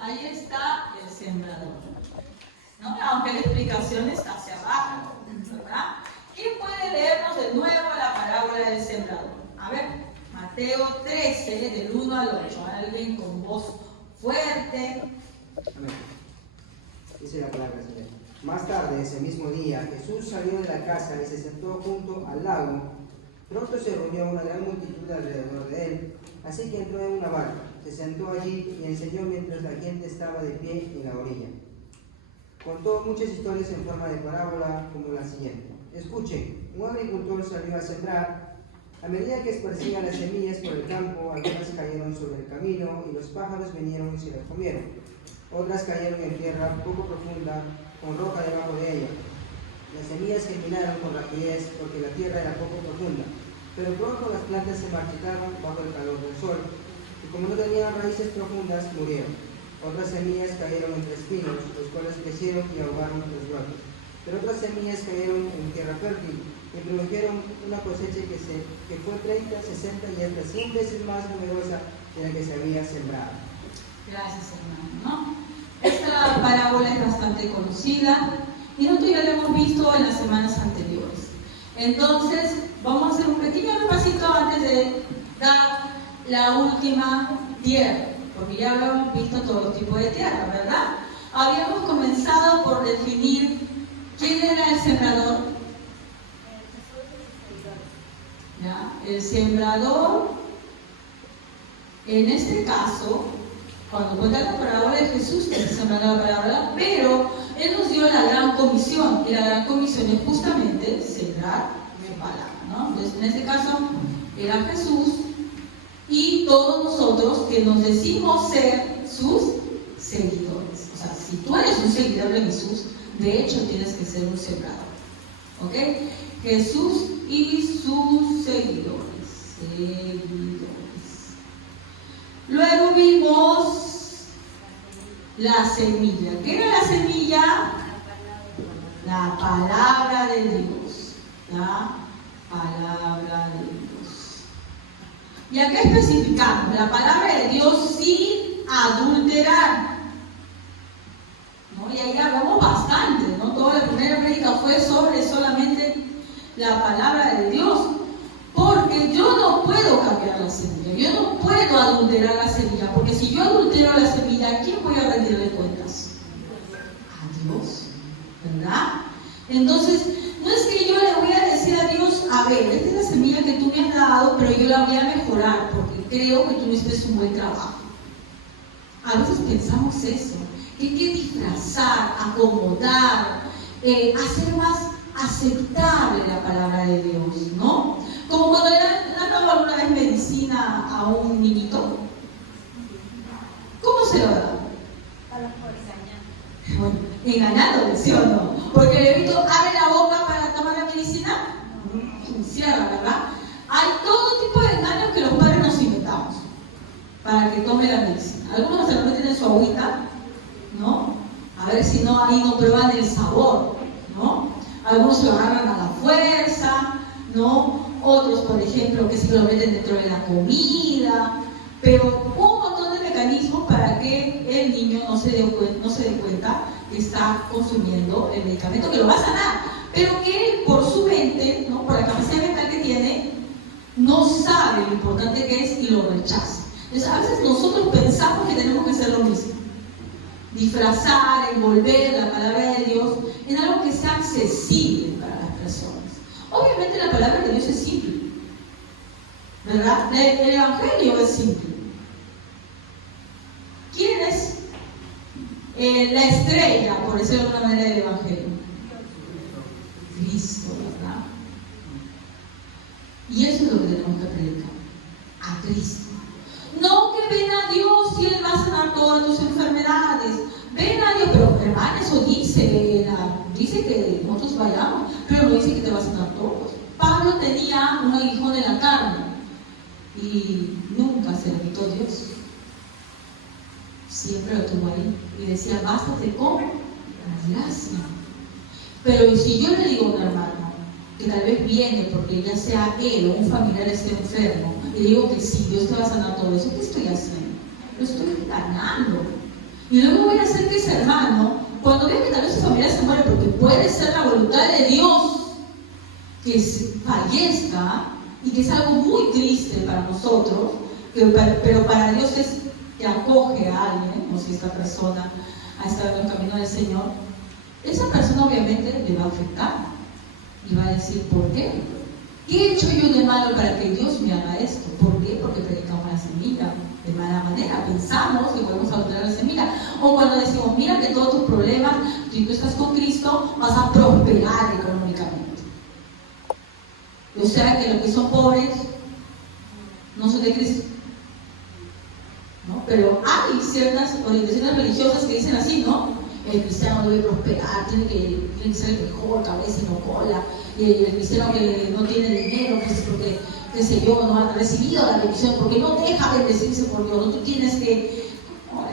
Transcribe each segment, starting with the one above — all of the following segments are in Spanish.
Ahí está el sembrador, ¿no? Aunque la explicación está hacia abajo, ¿verdad? ¿Quién puede leernos de nuevo la parábola del sembrador? A ver, Mateo 13, del 1 al 8. Alguien con voz fuerte. Amén. Dice la palabra del Señor. Más tarde, ese mismo día, Jesús salió de la casa y se sentó junto al lago. Pronto se reunió una gran multitud alrededor de él, así que entró en una barca, se sentó allí y enseñó mientras la gente estaba de pie en la orilla. Contó muchas historias en forma de parábola, como la siguiente. Escuchen, un agricultor salió a sembrar. A medida que esparcía las semillas por el campo, algunas cayeron sobre el camino y los pájaros vinieron y se las comieron. Otras cayeron en tierra poco profunda, con roca debajo de ella. Las semillas germinaron con rapidez porque la tierra era poco profunda, pero pronto las plantas se marchitaban bajo el calor del sol, y como no tenían raíces profundas, murieron. Otras semillas cayeron entre espinos, los cuales crecieron y ahogaron los brotes. Pero otras semillas cayeron en tierra fértil y produjeron una cosecha que fue 30, 60 y hasta 100 veces más numerosa de la que se había sembrado. Gracias, hermano, ¿no? Esta parábola es bastante conocida y nosotros ya la hemos visto en las semanas anteriores. Entonces, vamos a hacer un pequeño repasito antes de dar la última tierra, porque ya habíamos visto todos los tipos de tierra, ¿verdad? Habíamos comenzado por definir quién era el sembrador. ¿Ya? El sembrador, en este caso, cuando cuenta la parábola de Jesús, que se sembra la parábola, pero Él nos dio la gran comisión, y la gran comisión es justamente sembrar su palabra, ¿no? Entonces, en este caso, era Jesús y todos nosotros que nos decimos ser sus seguidores. O sea, si tú eres un seguidor de Jesús, de hecho tienes que ser un sembrador. ¿Ok? Jesús y sus seguidores. Luego vimos la semilla. ¿Qué era la semilla? La palabra de Dios. La palabra de Dios. Y acá especificamos la palabra de Dios sin adulterar. ¿No? Y ahí hablamos bastante, ¿no? Toda la primera prédica fue sobre solamente la palabra de Dios. Porque yo no puedo cambiar la semilla, yo no puedo adulterar la semilla, porque si yo adultero la semilla, ¿a quién voy a rendirle cuentas? A Dios, ¿verdad? Entonces, no es que yo le voy a decir a Dios, a ver, esta es la semilla que tú me has dado, pero yo la voy a mejorar, porque creo que tú no hiciste un buen trabajo. A veces pensamos eso, que hay que disfrazar, acomodar, hacer más aceptable la palabra de Dios, ¿no? Como cuando le han dado alguna vez medicina a un niñito. ¿Cómo se lo da? Por engañar. Bueno, engañándole, ¿sí o no? Porque el bebito abre la boca para tomar la medicina, cierra, ¿verdad? Hay todo tipo de engaños que los padres nos inventamos para que tome la medicina. Algunos se lo meten en su agüita, ¿no? A ver si no, ahí no prueban el sabor, ¿no? Algunos lo agarran a la fuerza, ¿no? Otros, por ejemplo, que se lo meten dentro de la comida, pero un montón de mecanismos para que el niño no se dé cuenta que está consumiendo el medicamento que lo va a sanar, pero que él, por su mente, ¿no? Por la capacidad mental que tiene, no sabe lo importante que es y lo rechaza. Entonces, a veces nosotros pensamos que tenemos que hacer lo mismo. Disfrazar, envolver la palabra de Dios en algo que sea accesible para las personas. Obviamente la palabra de Dios es simple, ¿verdad? El Evangelio es simple. ¿Quién es la estrella, por decirlo de alguna manera, del Evangelio? Cristo, ¿verdad? Y eso es lo que tenemos que predicar, a Cristo. No que ven a Dios y Él va a sanar todas tus enfermedades. Ven a Dios, pero hermano, eso dice que nosotros vayamos, pero no dice que te va a sanar todos. Pablo tenía un aguijón en la carne y nunca se le quitó Dios. Siempre lo tuvo ahí y decía, bástate con la gracia. Pero si yo le digo a un hermano que tal vez viene porque ya sea él o un familiar esté enfermo, y digo que sí, Dios te va a sanar todo eso, ¿qué estoy haciendo? Lo estoy ganando. Y luego voy a hacer que ese hermano, cuando vea que tal vez su familia se muere, porque puede ser la voluntad de Dios que fallezca, y que es algo muy triste para nosotros, pero para Dios es que acoge a alguien, como si esta persona ha estado en el camino del Señor, esa persona obviamente le va a afectar y va a decir, ¿por qué? ¿Qué he hecho yo de malo para que Dios me haga esto? ¿Por qué? Porque predicamos la semilla de mala manera, pensamos que podemos adulterar la semilla, o cuando decimos, mira que todos tus problemas, si tú estás con Cristo, vas a prosperar económicamente. O sea que los que son pobres no son de Cristo, ¿no? Pero hay ciertas orientaciones religiosas que dicen así, ¿no? El cristiano debe prosperar, tiene que ser el mejor, cabeza y no cola. Y el cristiano que no tiene dinero, pues porque, qué sé yo, no ha recibido la bendición, porque no deja bendecirse por Dios. ¿No? Tú tienes que,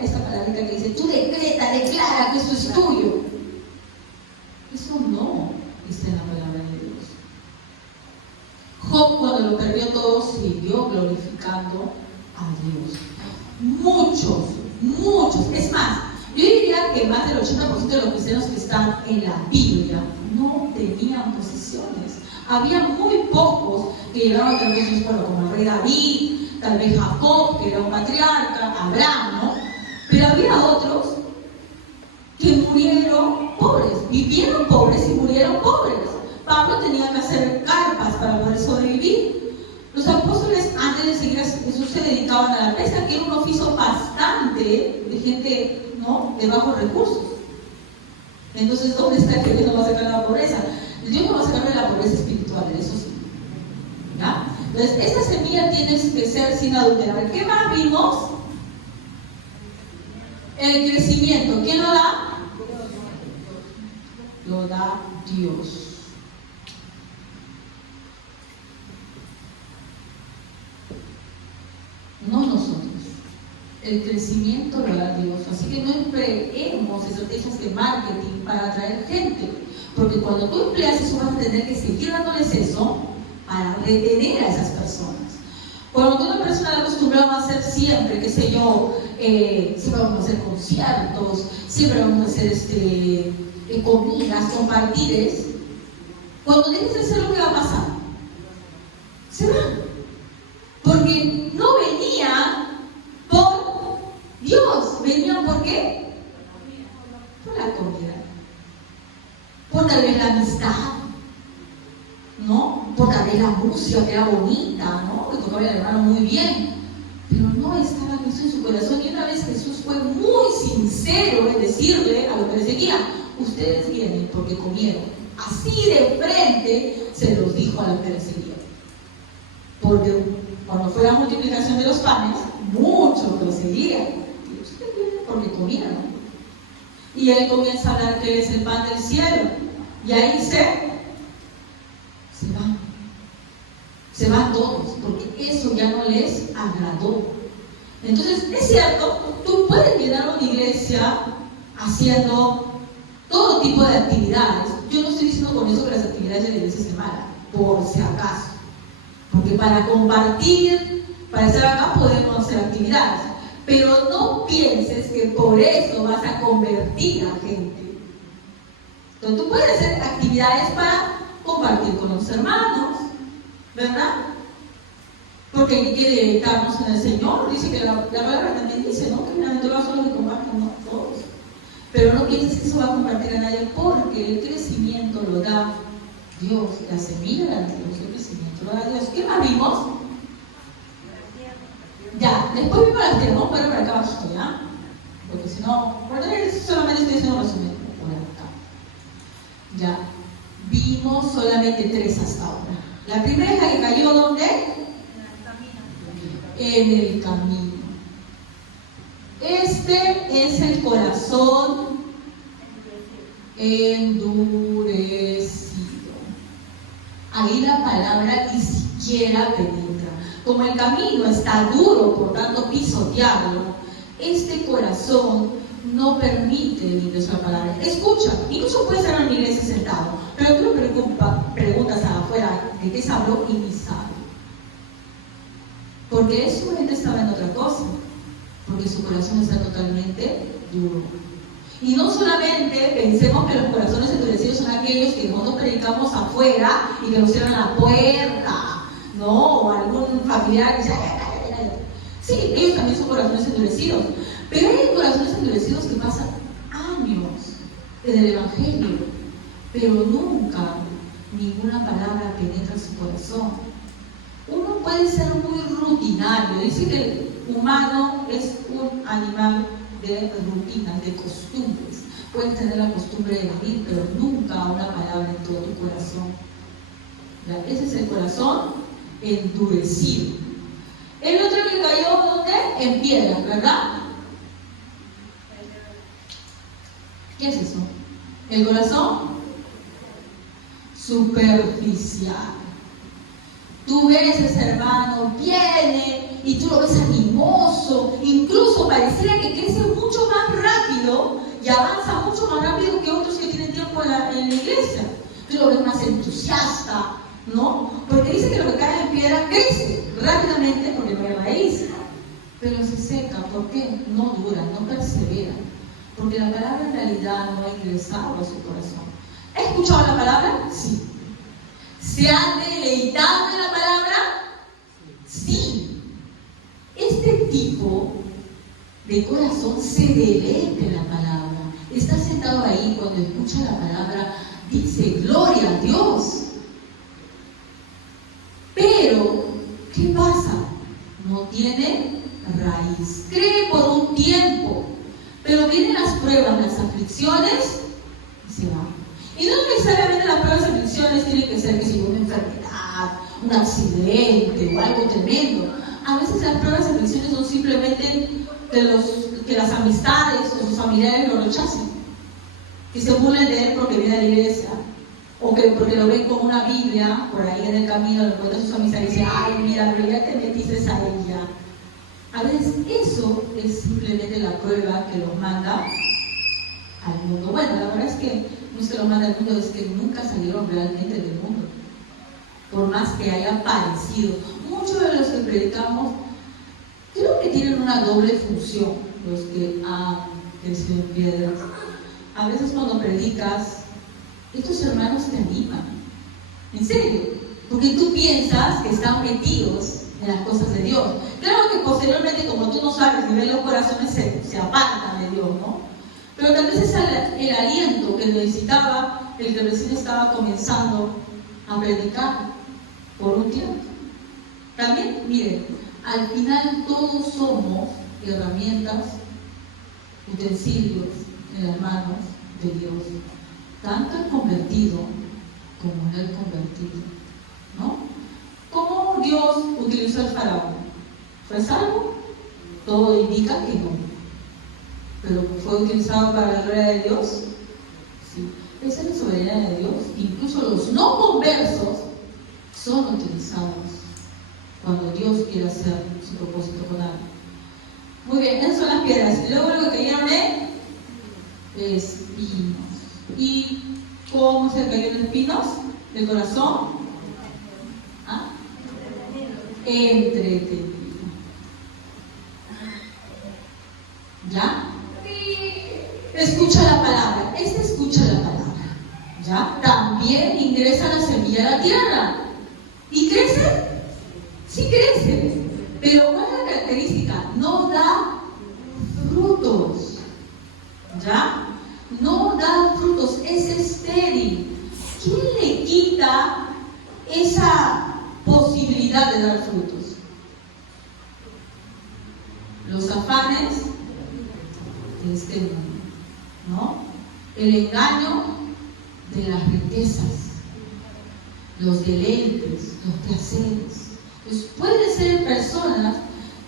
esta palabrita que dice, tú decreta, declara que eso es tuyo. Eso no está en la palabra de Dios. Job, cuando lo perdió todo, siguió glorificando a Dios. Muchos. Es más, yo diría que más del 80% de los cristianos que están en la Biblia no tenían posesiones. Había muy pocos que llegaron a tener posesiones, bueno, como el rey David, tal vez Jacob, que era un patriarca, Abraham, ¿no? Pero había otros que murieron pobres, vivieron pobres y murieron pobres. Pablo tenía que hacer carpas para poder sobrevivir. Los apóstoles, antes de seguir a Jesús, se dedicaban a la pesca, que era un oficio bastante de gente, ¿no?, de bajos recursos. Entonces, ¿dónde está que Dios nos va a sacar de la pobreza? Dios nos va a sacar de la pobreza espiritual, eso sí. ¿Ya? Entonces, esta semilla tiene que ser sin adulterar. ¿Qué más vimos? El crecimiento. ¿Quién lo da? Lo da Dios. No nosotros. El crecimiento lo da Dios. Así que no empleemos estrategias de marketing para atraer gente. Porque cuando tú empleas eso, vas a tener que seguir dándoles eso para retener a esas personas. Cuando una persona está acostumbrada a hacer siempre, qué sé yo, siempre vamos a hacer conciertos, siempre vamos a hacer comidas, compartires, cuando dejes de hacer, lo que va a pasar, se van. Porque no venían por Dios, venían por qué? Por la comida, por tal vez la amistad, ¿no? Por tal vez la música que era bonita, ¿no? Que tocaba el hermano muy bien, pero no estaba Cristo en su corazón. Y una vez Jesús fue muy sincero en decirle a los que le seguían, ustedes vienen porque comieron. Así de frente se los dijo a los que le seguían. Porque cuando fue la multiplicación de los panes, muchos lo seguían. Y ustedes vienen porque comieron. Y él comienza a hablar que él es el pan del cielo. Y ahí se van todos, porque eso ya no les agradó. Entonces, es cierto, tú puedes llenar una iglesia haciendo todo tipo de actividades. Yo no estoy diciendo con eso que las actividades de la iglesia se malas, por si acaso. Porque para compartir, para estar acá podemos hacer actividades. Pero no pienses que por eso vas a convertir a gente. Entonces tú puedes hacer actividades para compartir con los hermanos, ¿verdad? Porque hay que deleitarnos en el Señor. Dice que la palabra también dice, ¿no? Que bienaventurado son los que comparten, no todos. Pero no pienses que eso va a compartir a nadie, porque el crecimiento lo da Dios. La semilla la da Dios, el crecimiento lo da Dios. ¿Qué más vimos? Ya, después vimos las tierras. Vamos a poner por acá abajo, ¿ya? Porque si no, por tener solamente estoy haciendo un resumen por acá. Ya, vimos solamente 3 hasta ahora. La primera es la que cayó, ¿dónde? En el camino. Este es el corazón endurecido. Ahí la palabra ni siquiera penetra. Como el camino está duro, por tanto pisotearlo, este corazón no permite el ingreso a la palabra. Escucha, incluso puede estar en una iglesia sentado, pero tú le preguntas afuera de qué se habló y ni sabe. Porque su mente estaba en otra cosa, porque su corazón está totalmente duro. Y no solamente pensemos que los corazones endurecidos son aquellos que nosotros predicamos afuera y que nos cierran la puerta, ¿no? O algún familiar que dice, ay. Sí, ellos también son corazones endurecidos. Pero hay corazones endurecidos que pasan años en el Evangelio, pero nunca ninguna palabra penetra su corazón. Uno puede ser muy rutinario. Dice que el humano es un animal de rutinas, de costumbres. Puedes tener la costumbre de vivir, pero nunca una palabra en todo tu corazón. ¿Ya? Ese es el corazón endurecido. El otro que cayó, ¿dónde? En piedra, ¿verdad? ¿Qué es eso? El corazón superficial. Tú ves ese hermano, viene y tú lo ves animoso, incluso pareciera que crece mucho más rápido y avanza mucho más rápido que otros que tienen tiempo en la iglesia. Tú lo ves más entusiasta, ¿no? Porque dice que lo que cae en piedra crece rápidamente porque no hay raíz, pero se seca. ¿Por qué? No dura, no persevera, porque la palabra en realidad no ha ingresado a su corazón. ¿Ha escuchado la palabra? Sí. ¿Se han deleitado en la palabra? Sí. Este tipo de corazón se deleita en la palabra. Está sentado ahí cuando escucha la palabra, dice gloria a Dios. Pero, ¿qué pasa? No tiene raíz. Cree por un tiempo, pero vienen las pruebas, las aflicciones y se va. Y no necesariamente las pruebas y aflicciones tienen que ser que si una enfermedad, un accidente o algo tremendo. A veces las pruebas y aflicciones son simplemente que las amistades o sus familiares lo rechacen, que se burlen de él porque viene a la iglesia, o que porque lo ven con una Biblia por ahí en el camino, lo encuentran sus amistades y dicen, ay, mira, pero ya te metiste a ella. A veces eso es simplemente la prueba que los manda al mundo. Bueno, la verdad es que no es que los manda al mundo, es que nunca salieron realmente del mundo, por más que haya parecido. Muchos de los que predicamos creo que tienen una doble función, los que han crecido en piedras. A veces cuando predicas, estos hermanos te animan, en serio, porque tú piensas que están metidos en las cosas de Dios. Claro que posteriormente, como tú no sabes, ni ves los corazones se apartan de Dios, ¿no? Pero tal vez es el aliento que necesitaba el que recién estaba comenzando a predicar por un tiempo. También, miren, al final todos somos herramientas, utensilios en las manos de Dios. Tanto el convertido como el convertido, ¿no? ¿Cómo Dios utilizó al faraón? ¿Fue salvo? Todo indica que no. ¿Pero fue utilizado para la gloria de Dios? Sí. Esa es la soberanía de Dios. Incluso los no conversos son utilizados cuando Dios quiere hacer su propósito con algo. Muy bien, esas son las piedras. Y luego lo que cayeron es espinos. ¿Y cómo se cayeron espinos? ¿El corazón? ¿Ah? Entretenido. ¿Ya? Escucha la palabra. Escucha la palabra. ¿Ya? También ingresa la semilla a la tierra. ¿Y crece? Sí crece. Pero ¿cuál es la característica? No da frutos. ¿Ya? No da frutos. Es estéril. ¿Quién le quita esa posibilidad de dar frutos? Los afanes de este mundo, ¿no? El engaño de las riquezas, los deleites, los placeres. Pues pueden ser personas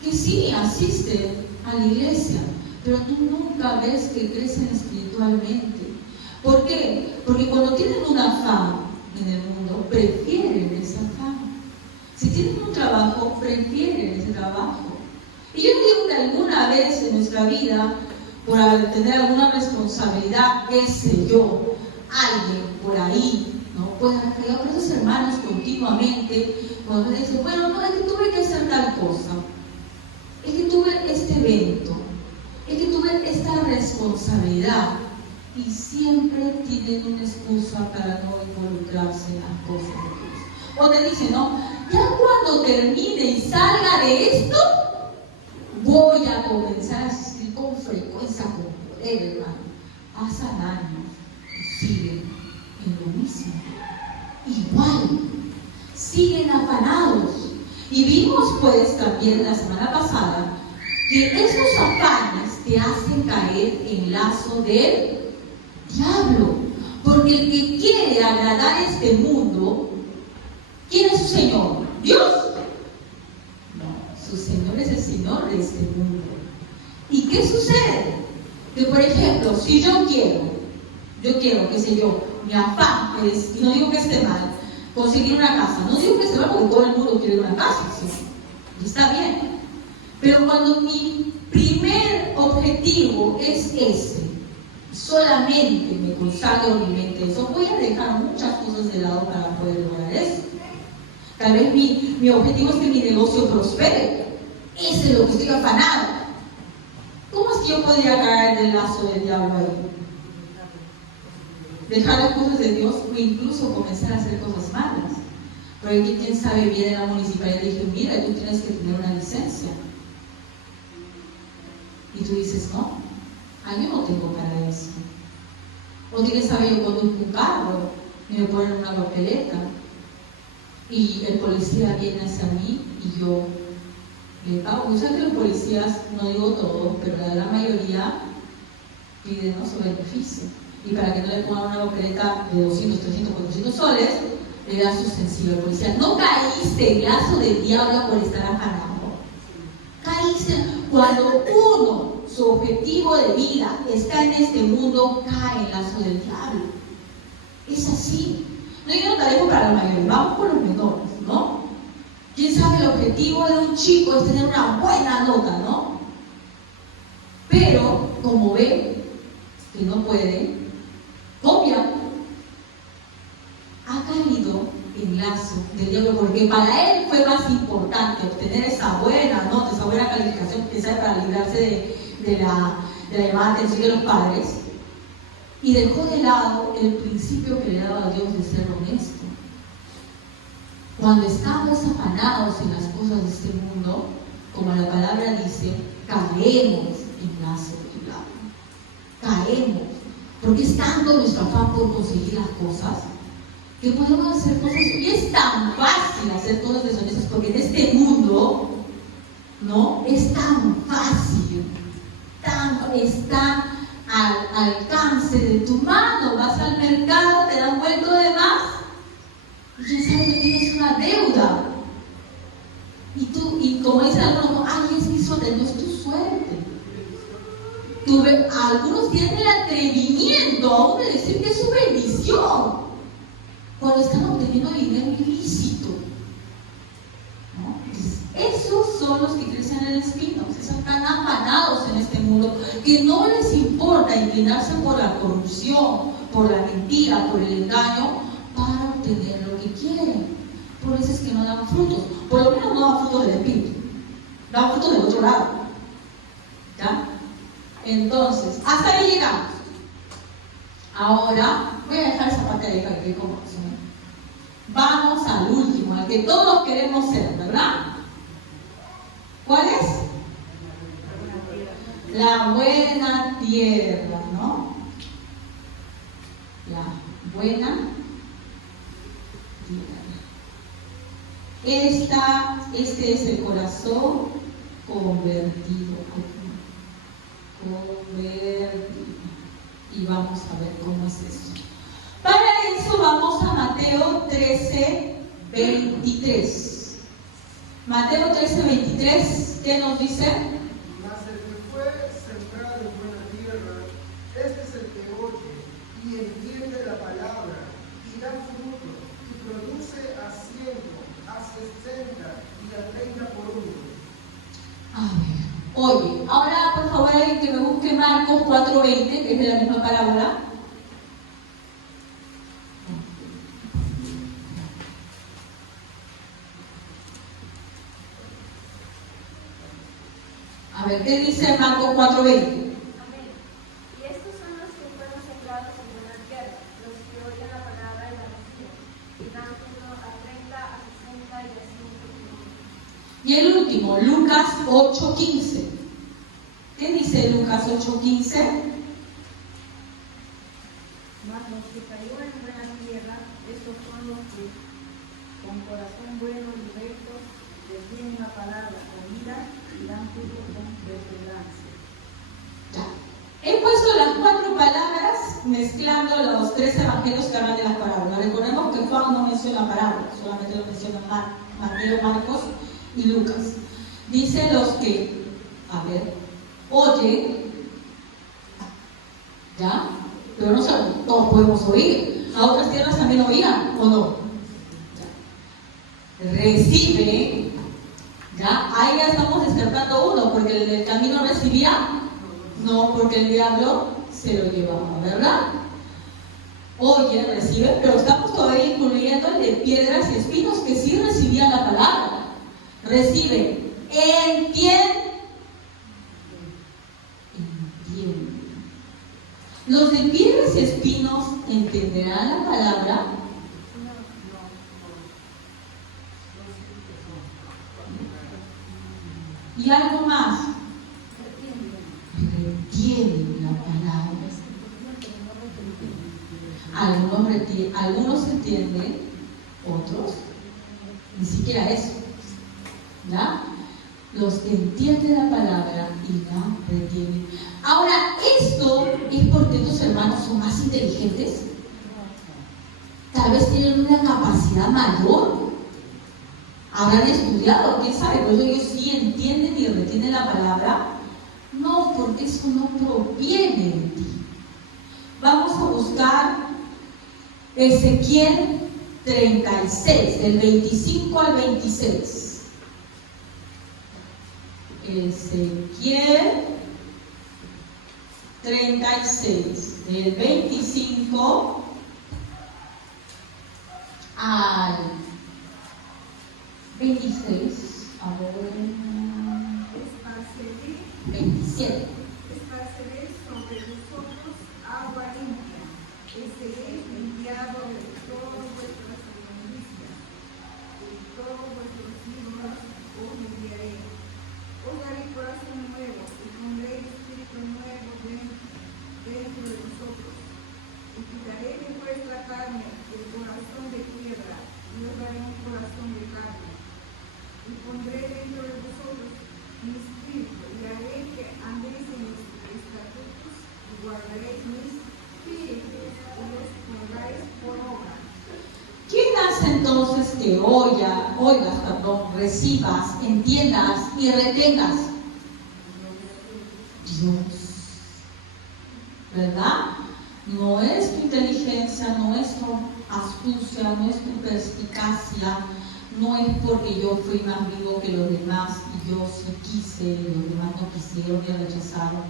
que sí asisten a la iglesia, pero tú nunca ves que crecen espiritualmente. ¿Por qué? Porque cuando tienen una fama en el mundo, prefieren esa fama. Si tienen un trabajo, prefieren ese trabajo. Y yo digo que alguna vez en nuestra vida, por tener alguna responsabilidad, qué sé yo, alguien por ahí, ¿no? Puede haber pegado a esos hermanos continuamente, cuando me dicen, bueno, no, es que tuve que hacer tal cosa, es que tuve este evento, es que tuve esta responsabilidad. y siempre tienen una excusa para no involucrarse en las cosas de Dios. O te dicen, no, ya cuando termine y salga de esto, voy a comenzar a asistir con frecuencia, con poder, hermano. Pasan años y siguen en lo mismo. Igual, siguen afanados. Y vimos pues también la semana pasada que esos afanes te hacen caer en el lazo del diablo. Porque el que quiere agradar a este mundo, ¿quién es su Señor? ¿Dios? No, su Señor es el Señor de este mundo. ¿Y qué sucede? Que por ejemplo, si yo quiero, qué sé yo, mi afán es, y no digo que esté mal, conseguir una casa. No digo que esté mal porque todo el mundo quiere una casa, ¿sí? Y está bien. Pero cuando mi primer objetivo es ese, solamente me consagro mi mente eso, voy a dejar muchas cosas de lado para poder lograr eso. Tal vez mi objetivo es que mi negocio prospere. Ese es lo que estoy afanado. ¿Cómo es que yo podría caer del lazo del diablo ahí? Dejar las cosas de Dios o incluso comenzar a hacer cosas malas. Pero aquí, quién sabe, viene la municipalidad y dije, mira, tú tienes que tener una licencia. Y tú dices, no, yo no tengo para eso. O quién sabe, yo conduzco un carro y me ponen una papeleta y el policía viene hacia mí y yo le pago. Yo sé que los policías, no digo todos, pero la gran mayoría piden, ¿no?, su beneficio. Y para que no le pongan una papeleta de 200, 300, 400 soles, le da su sencillo al policía. No caíste en lazo del diablo por estar afanado. Caíste cuando uno, su objetivo de vida está en este mundo, cae en lazo del diablo. Es así. No hay una tarea para la mayoría, vamos con los menores, ¿no? ¿Quién sabe el objetivo de un chico es tener una buena nota, ¿no? Pero, como ve que no puede, copia. Ha caído en lazo del diablo porque para él fue más importante obtener esa buena nota, esa buena calificación que sabe para librarse de la llamada atención de los padres, y dejó de lado el principio que le daba a Dios de ser honesto. Cuando estamos afanados en las cosas de este mundo, como la palabra dice, caemos en lazo del diablo. Caemos, porque es tanto nuestro afán por conseguir las cosas que podemos hacer cosas, y es tan fácil hacer cosas deshonestas, porque en este mundo, ¿no?, es tan fácil, está al alcance de tu mano. Vas al mercado, te dan vuelto de más y ya sabes que tienes una deuda, y como dicen algunos, ay, es mi suerte. No es tu suerte. Algunos tienen el atrevimiento aún de decir que es su bendición cuando están obteniendo dinero ilícito, ¿no? Entonces, esos son los que crecen en espinos. Esos están afanados en este mundo, que no les importa inclinarse por la corrupción, por la mentira, por el engaño, para obtener lo que quieren. Por eso es que no dan frutos. Por lo menos no dan frutos del espíritu, dan frutos del otro lado, ¿ya? Entonces, hasta ahí llegamos. Ahora voy a dejar esa parte de acá que como ¿no? Vamos al último, al que todos queremos ser, ¿verdad? ¿Cuál es? La buena tierra, ¿no? La buena tierra. Este es el corazón convertido. Y vamos a ver cómo es eso. Para eso vamos a Mateo 13:23. Mateo 13:23, ¿qué nos dice? Mas el que fue sembrado en buena tierra, este es el que oye y entiende la palabra y da fruto y produce a 100, a 60 y a 30 por uno. A ver, oye, ahora por favor alguien que me busque Marcos 4:20, que es de la misma parábola. A ver, ¿qué dice Marcos 4:20? Amén. Y estos son los que fueron sembrados Y el último, Lucas 8:15. ¿Qué dice Lucas 8:15? Mas los que cayó en buena tierra, estos son los que con corazón bueno y recto reciben la palabra con ira y dan fruto con perseverancia. Ya. He puesto las 4 palabras mezclando los 3 evangelios que hablan de las parábolas. Recordemos que Juan no menciona parábolas, solamente lo menciona Mateo, Marcos y Lucas. Dice los que, oyen, ¿ya? Pero no todos podemos oír. A otras tierras también oían, ¿o no? ¿Ya? Recibe, ¿ya? Ahí ya estamos descartando uno, porque el del camino recibía. No, porque el diablo se lo llevaba, ¿verdad? Oye, recibe, pero estamos todavía incluyendo el de piedras y espinos, que sí recibían la palabra. Recibe, entiende. Los de piedras y espinos entenderán la palabra. Y algo más. Retienen la palabra. Algunos entienden, otros ni siquiera eso. ¿Ya? Los que entienden la palabra y la retienen. Ahora, ¿esto es porque estos hermanos son más inteligentes? Tal vez tienen una capacidad mayor. Habrán estudiado, quién sabe, pero ellos sí entienden y retienen la palabra. No, porque eso no proviene de ti. Vamos a buscar Ezequiel 36, del 25 al 26. Ezequiel 36, del 25 al 26. A ver, 27. Esparciré sobre vosotros agua limpia, y seréis limpiados de todas vuestras inmundicias, y todos vuestros ídolos os limpiaré. Os daré corazón nuevo, y pondré espíritu nuevo dentro de vosotros, y quitaré de vuestra carne el corazón de piedra, y os daré un corazón de carne, y pondré dentro de vosotros mi espíritu, y haré que andéis en mis estatutos, y guardaréis mis espíritus, y los pongáis por obra. ¿Quién hace entonces que recibas, entiendas y retengas? Dios. ¿Verdad? No es tu inteligencia, no es tu astucia, no es tu perspicacia, no es porque yo fui más vivo que los demás y yo sí quise y los demás no quisieron y rechazaron,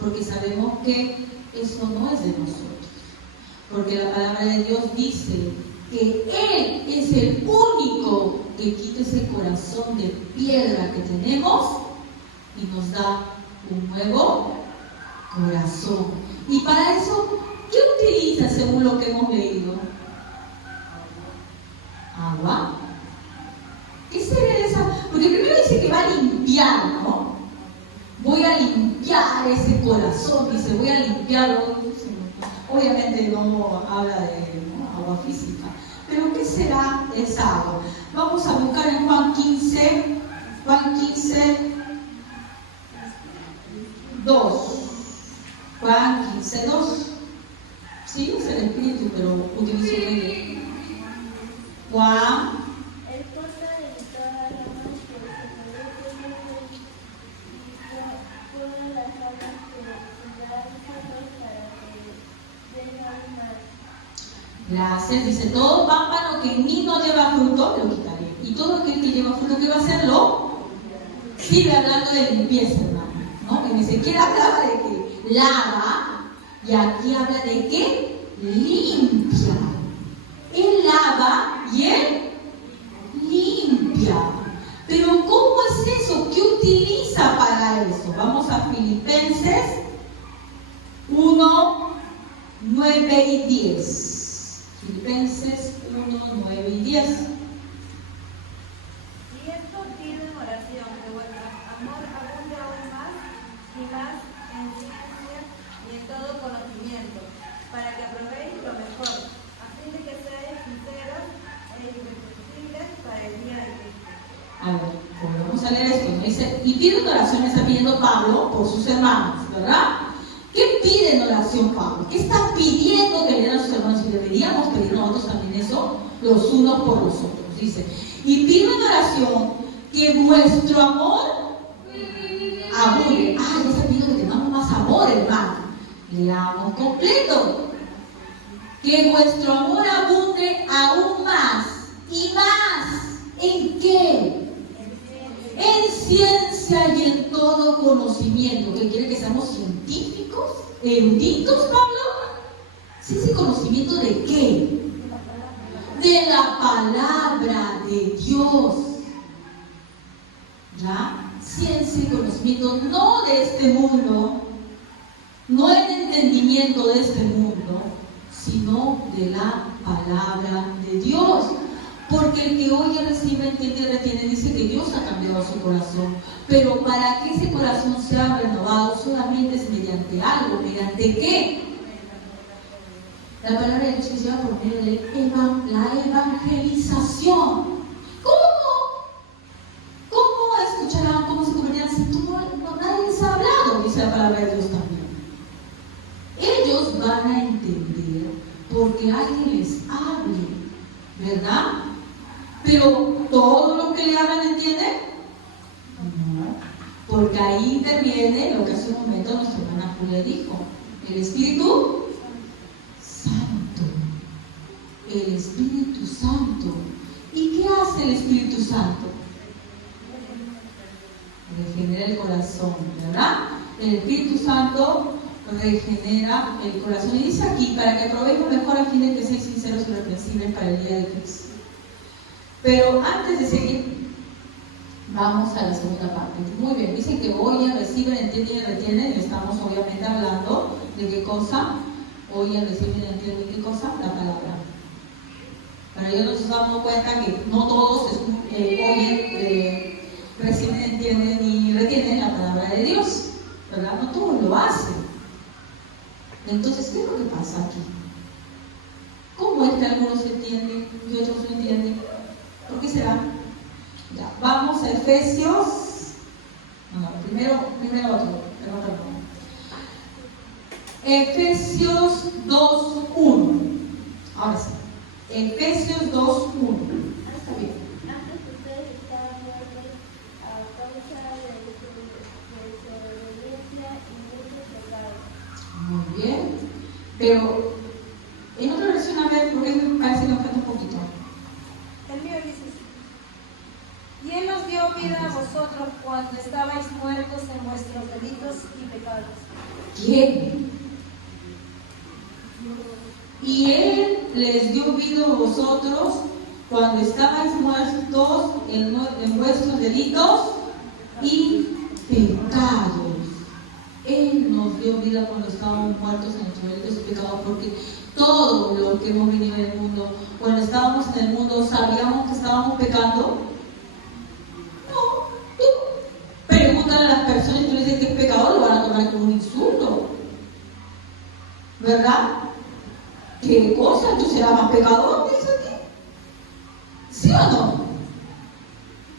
porque sabemos que eso no es de nosotros, porque la palabra de Dios dice que Él es el único que quita ese corazón de piedra que tenemos y nos da un nuevo corazón. Y para eso, ¿qué utiliza según lo que hemos leído? Agua. ¿Qué sería esa? Porque primero dice que va a limpiar, ¿no? Voy a limpiar ese corazón, dice, voy a limpiarlo. Obviamente no habla de agua física, pero ¿qué será esa agua? Vamos a buscar en Juan 15, 2. Juan 15, 2. Sí, es el Espíritu, pero utilizo el Juan. El corta de todas las ramas que se puede y todas las ramas que dan frutos para que den más. Gracias. Dice, todo pámpano que en mí no lleva fruto, lo quitaré. Y todo aquel que lleva fruto, ¿qué va a hacerlo? Sigue hablando de limpieza, hermano, ¿no? En Ezequiel hablaba de que lava, y aquí habla de que limpia. Él lava y Él limpia. Pero ¿cómo es eso? ¿Qué utiliza para eso? Vamos a Filipenses 1, 9 y 10. Filipenses 1, 9 y 10. Y esto piden oración dice, y pide en oración, está pidiendo Pablo por sus hermanos, ¿verdad? ¿Qué pide en oración Pablo? ¿Qué está pidiendo que le den a sus hermanos? Y deberíamos pedir nosotros también eso, los unos por los otros. Dice, y pido en oración que vuestro amor abunde. Ah, ya está pidiendo que tengamos más amor, hermano. Leamos completo. Que vuestro amor abunde aún más y más. ¿En qué? En ciencia y en todo conocimiento. ¿Qué quiere que seamos científicos? ¿Eruditos, Pablo? ¿Ciencia y conocimiento de qué? De la palabra de Dios. ¿Ya? Ciencia y conocimiento no de este mundo, no el entendimiento de este mundo, sino de la palabra de Dios. Porque el que oye, recibe, entiende y retiene, dice que Dios ha cambiado su corazón. Pero para que ese corazón sea renovado solamente es mediante algo. ¿Mediante qué? La palabra de Dios que se lleva por medio de la evangelización. ¿Cómo escucharán? ¿Cómo se convertirán si nadie les ha hablado? Dice la palabra de Dios también. Ellos van a entender porque alguien les hable, ¿verdad? Pero todo lo que le hablan, ¿entiende? No, porque ahí interviene lo que hace un momento nuestra hermana Julia dijo, el Espíritu Santo. El Espíritu Santo. ¿Y qué hace el Espíritu Santo? Regenera el corazón, ¿verdad? El Espíritu Santo regenera el corazón. Y dice aquí, para que aprovechen mejor a fin de que seáis sinceros y reprensibles para el día de Cristo. Pero antes de seguir, vamos a la segunda parte. Muy bien, dicen que oyen, reciben, entienden y retienen. Y estamos obviamente hablando de qué cosa. Oyen, reciben, entienden qué cosa. La palabra. Pero ya nos damos cuenta que no todos oyen, reciben, entienden y retienen la palabra de Dios, ¿verdad? No todos lo hacen. Entonces, ¿qué es lo que pasa aquí? ¿Cómo es que algunos entienden y otros no entienden? ¿Por qué será? Ya, vamos a Efesios. No, primero otro. Efesios 2:1. Ahora sí. Efesios 2:1. Está bien. Antes ustedes estaban muertos a causa de desobediencia y muchos pecados. Muy bien. Pero en otra versión, a ver, porque me parece que me falta un poquito. El mío dice así. Y Él nos dio vida a vosotros cuando estabais muertos en vuestros delitos y pecados. ¿Quién? Y Él les dio vida a vosotros cuando estabais muertos en vuestros delitos y pecados. Él nos dio vida cuando estábamos muertos en nuestros delitos y pecados, porque todo lo que hemos venido en el mundo, cuando estábamos en el mundo, ¿sabíamos que estábamos pecando? No. Tú pregúntale a las personas y tú le dices que es pecador, lo van a tomar como un insulto, ¿verdad? ¿Qué cosa? ¿Tú serás más pecador? ¿Dice a ti? ¿Sí o no?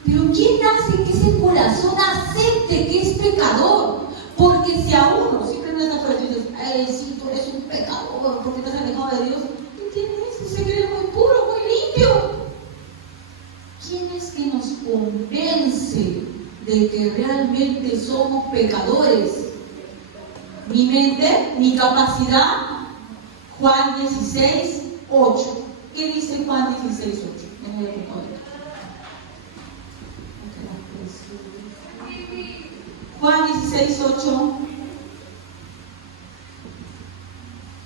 Pero ¿quién hace que ese corazón acepte que es pecador? Porque si a uno siempre no está fuera y dices, sí, tú eres un pecador, porque te has alejado de Dios, ¿entiendes? Se cree muy puro, muy limpio. ¿Quién es que nos convence de que realmente somos pecadores? ¿Mi mente? ¿Mi capacidad? Juan 16:8. ¿Qué dice Juan 16:8? No voy a poner. Juan 16:8.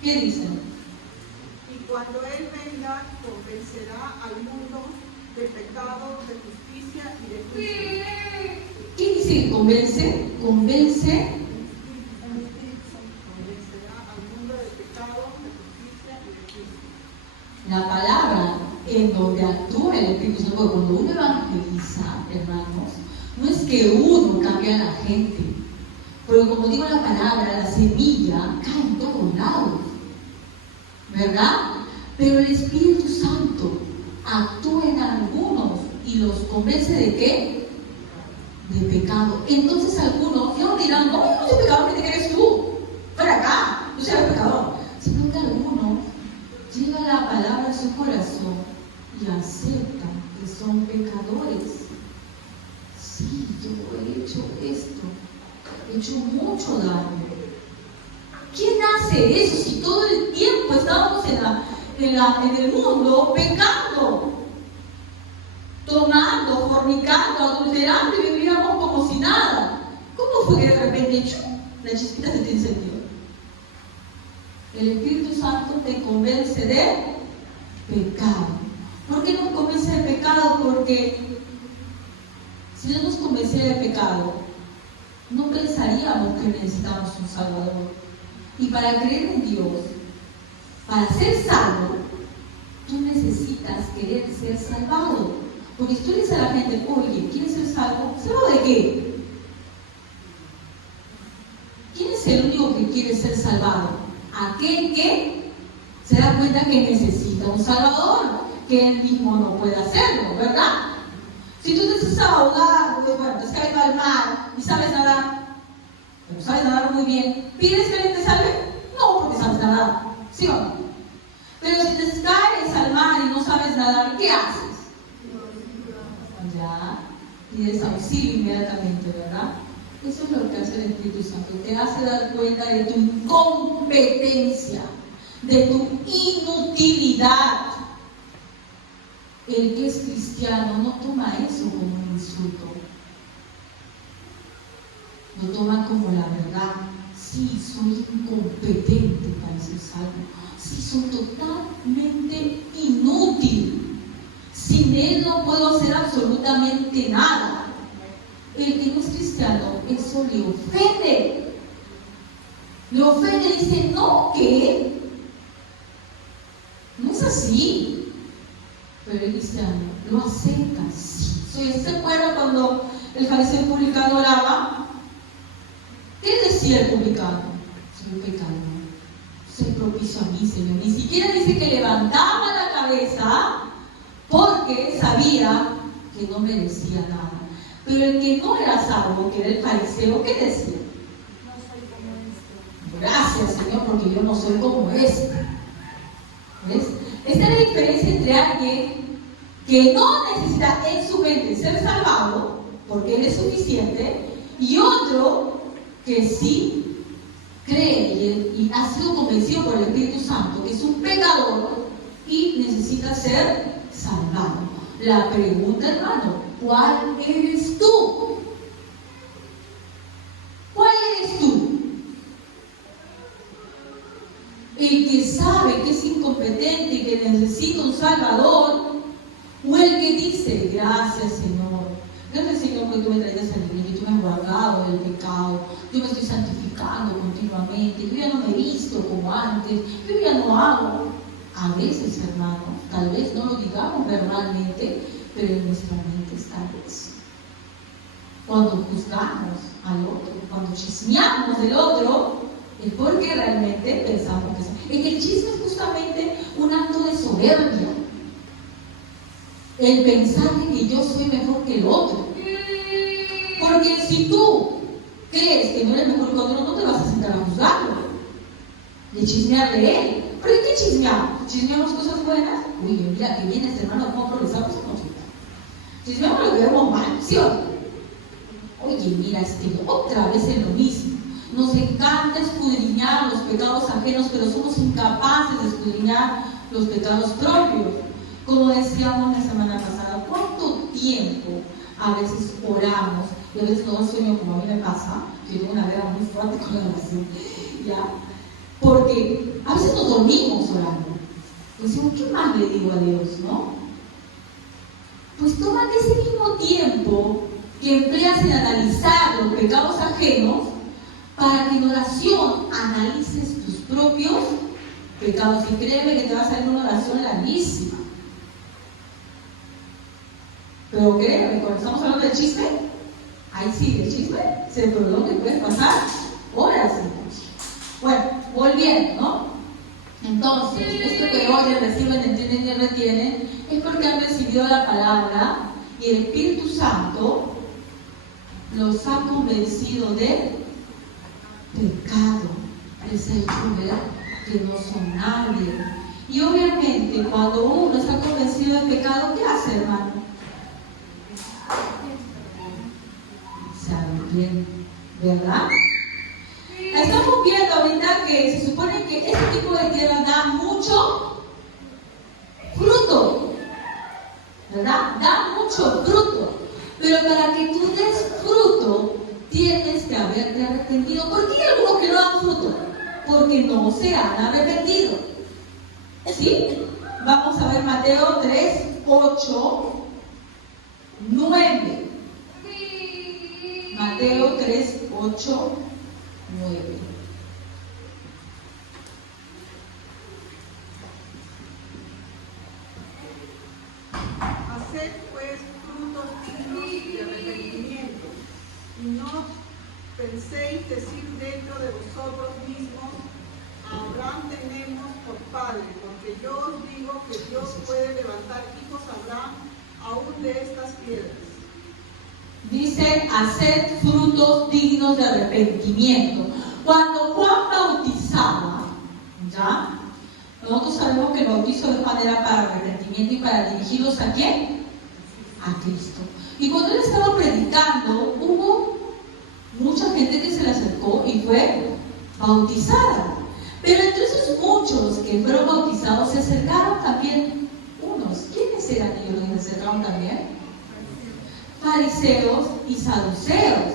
¿Qué dice? Y cuando Él venga, convencerá al mundo de pecado, de justicia y de juicio. ¿Qué dice que convence? Convence. La palabra en donde actúa el Espíritu Santo, porque cuando uno evangeliza, hermanos, no es que uno cambie a la gente, porque como digo la palabra, la semilla cae en todos lados, ¿verdad? Pero el Espíritu Santo actúa en algunos y los convence ¿de qué? de pecado. Entonces algunos ya dirán, no, yo no soy pecador, ¿qué eres tú? Para acá, yo soy el pecador. Sino que algunos llega la palabra a su corazón y aceptan que son pecadores. Sí, yo he hecho esto, he hecho mucho daño. ¿Quién hace eso si todo el tiempo estábamos en el mundo pecando, tomando, fornicando, adulterando y vivíamos como si nada? ¿Cómo fue que de repente la chispita se te encendió? El Espíritu Santo te convence de pecado. ¿Por qué nos convence de pecado? Porque si no nos convenciera de pecado, no pensaríamos que necesitamos un Salvador. Y para creer en Dios, para ser salvo, tú necesitas querer ser salvado. Porque si tú le dices a la gente, oye, ¿quieres ser salvo? ¿Salvo de qué? ¿Quién es el único que quiere ser salvado? Aquel que se da cuenta que necesita un Salvador, que él mismo no puede hacerlo, ¿verdad? Si tú te estás ahogado, pues bueno, te estás cayendo al mar y sabes nadar, pero sabes nadar muy bien, ¿pides que alguien te salve? No, porque sabes nadar, ¿sí o no? Pero si te caes al mar y no sabes nadar, ¿qué haces? Ya, pides auxilio inmediatamente, ¿verdad? Eso es lo que hace el Espíritu Santo, te hace dar cuenta de tu incompetencia, de tu inutilidad. El que es cristiano no toma eso como un insulto, lo toma como la verdad. Sí, soy incompetente para ser salvo, sí, soy totalmente inútil, sin él no puedo hacer absolutamente nada. El que no es cristiano, eso le ofende. Le ofende y dice, no, ¿qué? No es así. Pero el cristiano lo acepta. Sí. ¿Se acuerdan cuando el fariseo publicano oraba? ¿Qué decía el publicano? Soy pecador. Soy propicio a mí, Señor. Ni siquiera dice que levantaba la cabeza porque sabía que no merecía nada. Pero el que no era salvo, que era el fariseo, ¿qué decía? No soy como este. Gracias, Señor, porque yo no soy como este. ¿Ves? Esta es la diferencia entre alguien que no necesita en su mente ser salvado, porque él es suficiente, y otro que sí cree y ha sido convencido por el Espíritu Santo que es un pecador y necesita ser salvado. La pregunta, hermano, ¿cuál eres tú? ¿Cuál eres tú? ¿El que sabe que es incompetente y que necesita un Salvador? ¿O el que dice, gracias Señor? Gracias Señor porque tú me traes a mí, que tú me has guardado del pecado, yo me estoy santificando continuamente, yo ya no me he visto como antes, yo ya no hago. A veces, hermanos, tal vez no lo digamos verbalmente, pero en nuestra mente está eso. Cuando juzgamos al otro, cuando chismeamos del otro, es porque realmente pensamos que es que el chisme es justamente un acto de soberbia. El pensar que yo soy mejor que el otro. Porque si tú crees que no eres mejor que el otro, no te vas a sentar a juzgarlo, de chismear de él. ¿Pero de qué chismeamos? ¿Chismeamos cosas buenas? Uy, mira que viene este hermano, ¿cómo progresamos? Chismeamos lo que vemos mal, ¿sí o no? Oye, mira, otra vez es lo mismo. Nos encanta escudriñar los pecados ajenos, pero somos incapaces de escudriñar los pecados propios. Como decíamos la semana pasada, ¿cuánto tiempo a veces oramos? Y a veces no sueño como a mí me pasa, que tengo una guerra muy fuerte con la oración, ¿ya? Porque a veces nos dormimos orando. Decimos, ¿qué más le digo a Dios, no? Pues tómate ese mismo tiempo que empleas en analizar los pecados ajenos para que en oración analices tus propios pecados. Y créeme que te va a salir una oración larguísima. Pero créeme, cuando estamos hablando del chisme, ahí sí, el chisme se prolonga y puedes pasar horas entonces. Bueno, volviendo, ¿no? Entonces, esto que oyen, reciben, entienden y retienen es porque han recibido la palabra y el Espíritu Santo los ha convencido de pecado. Les ha hecho ver que no son nadie. Y obviamente cuando uno está convencido de pecado, ¿qué hace, hermano? Se arrepiente, ¿verdad? Estamos viendo ahorita que se supone que este tipo de tierra da mucho fruto, ¿verdad? Da mucho fruto. Pero para que tú des fruto, tienes que haberte arrepentido. ¿Por qué hay algunos que no dan fruto? Porque no se han arrepentido. ¿Sí? Vamos a ver Mateo 3, 8, 9. Mateo 3, 8, 9. Haced pues frutos dignos de arrepentimiento, y no penséis decir dentro de vosotros mismos: a Abraham tenemos por padre, porque yo os digo que Dios puede levantar hijos a Abraham aún de estas piedras. Dice, haced frutos dignos de arrepentimiento. Cuando Juan bautizaba, ¿ya? Nosotros sabemos que el bautizo de Juan era para arrepentimiento y para dirigirlos ¿a quién? A Cristo. Y cuando él estaba predicando, hubo mucha gente que se le acercó y fue bautizada. Pero entre esos muchos que fueron bautizados se acercaron también unos. ¿Quiénes eran ellos los que se acercaron también? Fariseos y saduceos,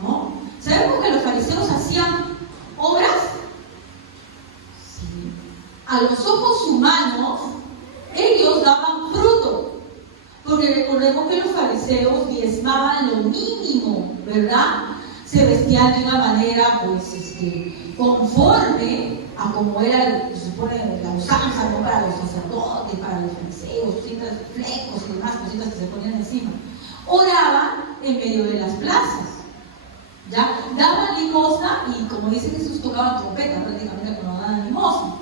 ¿no? ¿Sabemos que los fariseos hacían obras? Sí. A los ojos humanos, ellos daban fruto. Porque recordemos que los fariseos diezmaban lo mínimo, ¿verdad? Se vestían de una manera, pues, conforme a como era, se supone, la usanza, ¿no? Para los sacerdotes, para los fariseos, ciertos flecos y demás cositas que se ponían encima. Oraban en medio de las plazas, ¿ya? Daban limosna y, como dice Jesús, tocaban trompeta prácticamente cuando daban limosna.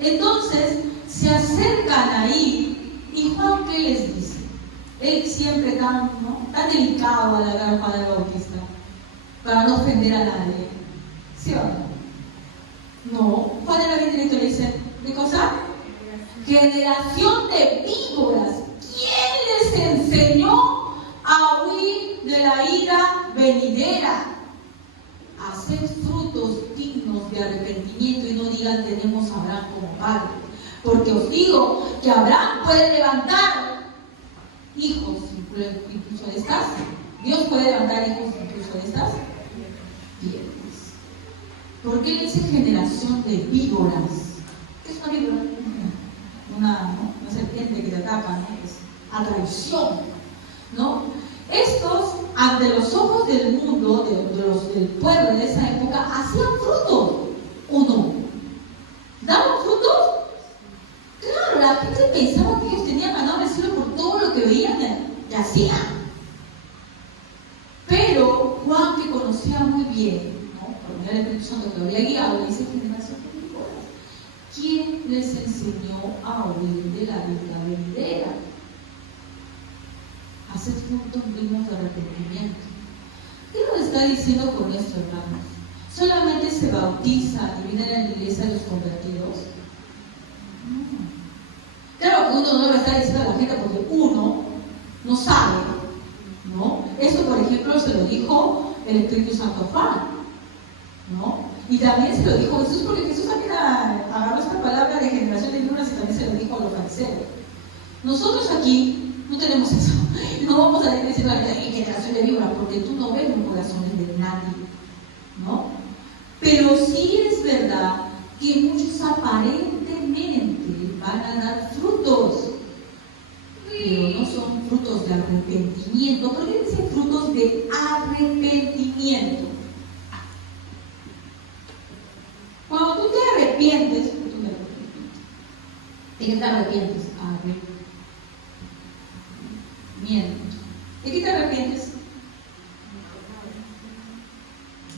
Entonces, se acercan ahí y Juan, ¿qué les dice? Él siempre tan delicado a la a Juan el Bautista, para no ofender a nadie. ¿Sí o no? No, Juan era bien directo, le dice, ¿qué cosa? Generación de víboras. ¿Quién les enseñó a huir de la ira venidera? Hacer frutos dignos de arrepentimiento y no digan tenemos a Abraham como padre. Porque os digo que Abraham puede levantar hijos incluso de estas. Dios puede levantar hijos incluso de estas piedras. ¿Por qué le dice generación de víboras? ¿Qué es una víbora? Una serpiente que te ataca, ¿no? Es a traición, ¿no? Estos, ante los ojos del mundo, del pueblo de esa época, hacían frutos, ¿o no? ¿Daban frutos? Claro, la gente pensaba que ellos tenían ganado el cielo por todo lo que veían que hacían. Pero Juan, que conocía muy bien, ¿no? Por el Espíritu Santo que lo había guiado, le dice generación de víboras. ¿Quién les enseñó a huir de la vida venidera? Hacer frutos dignos de arrepentimiento. ¿Qué nos está diciendo con esto, hermanos? ¿Solamente se bautiza y vienen a la iglesia los convertidos? No. Claro que uno no le está diciendo a la gente porque uno no sabe, ¿no? Eso, por ejemplo, se lo dijo el Espíritu Santo a Juan, ¿no? Y también se lo dijo Jesús, porque Jesús también agarró esta palabra de generación de víboras y también se lo dijo a los fariseos. Nosotros aquí no tenemos eso. No vamos a decir la generación de víboras, porque tú no ves los corazones de nadie, ¿no? Pero sí es verdad que muchos aparentemente van a dar frutos, pero no son frutos de arrepentimiento. ¿Por qué dice frutos de arrepentimiento? Cuando tú te arrepientes, ¿de qué te arrepientes? ¿De qué te arrepientes?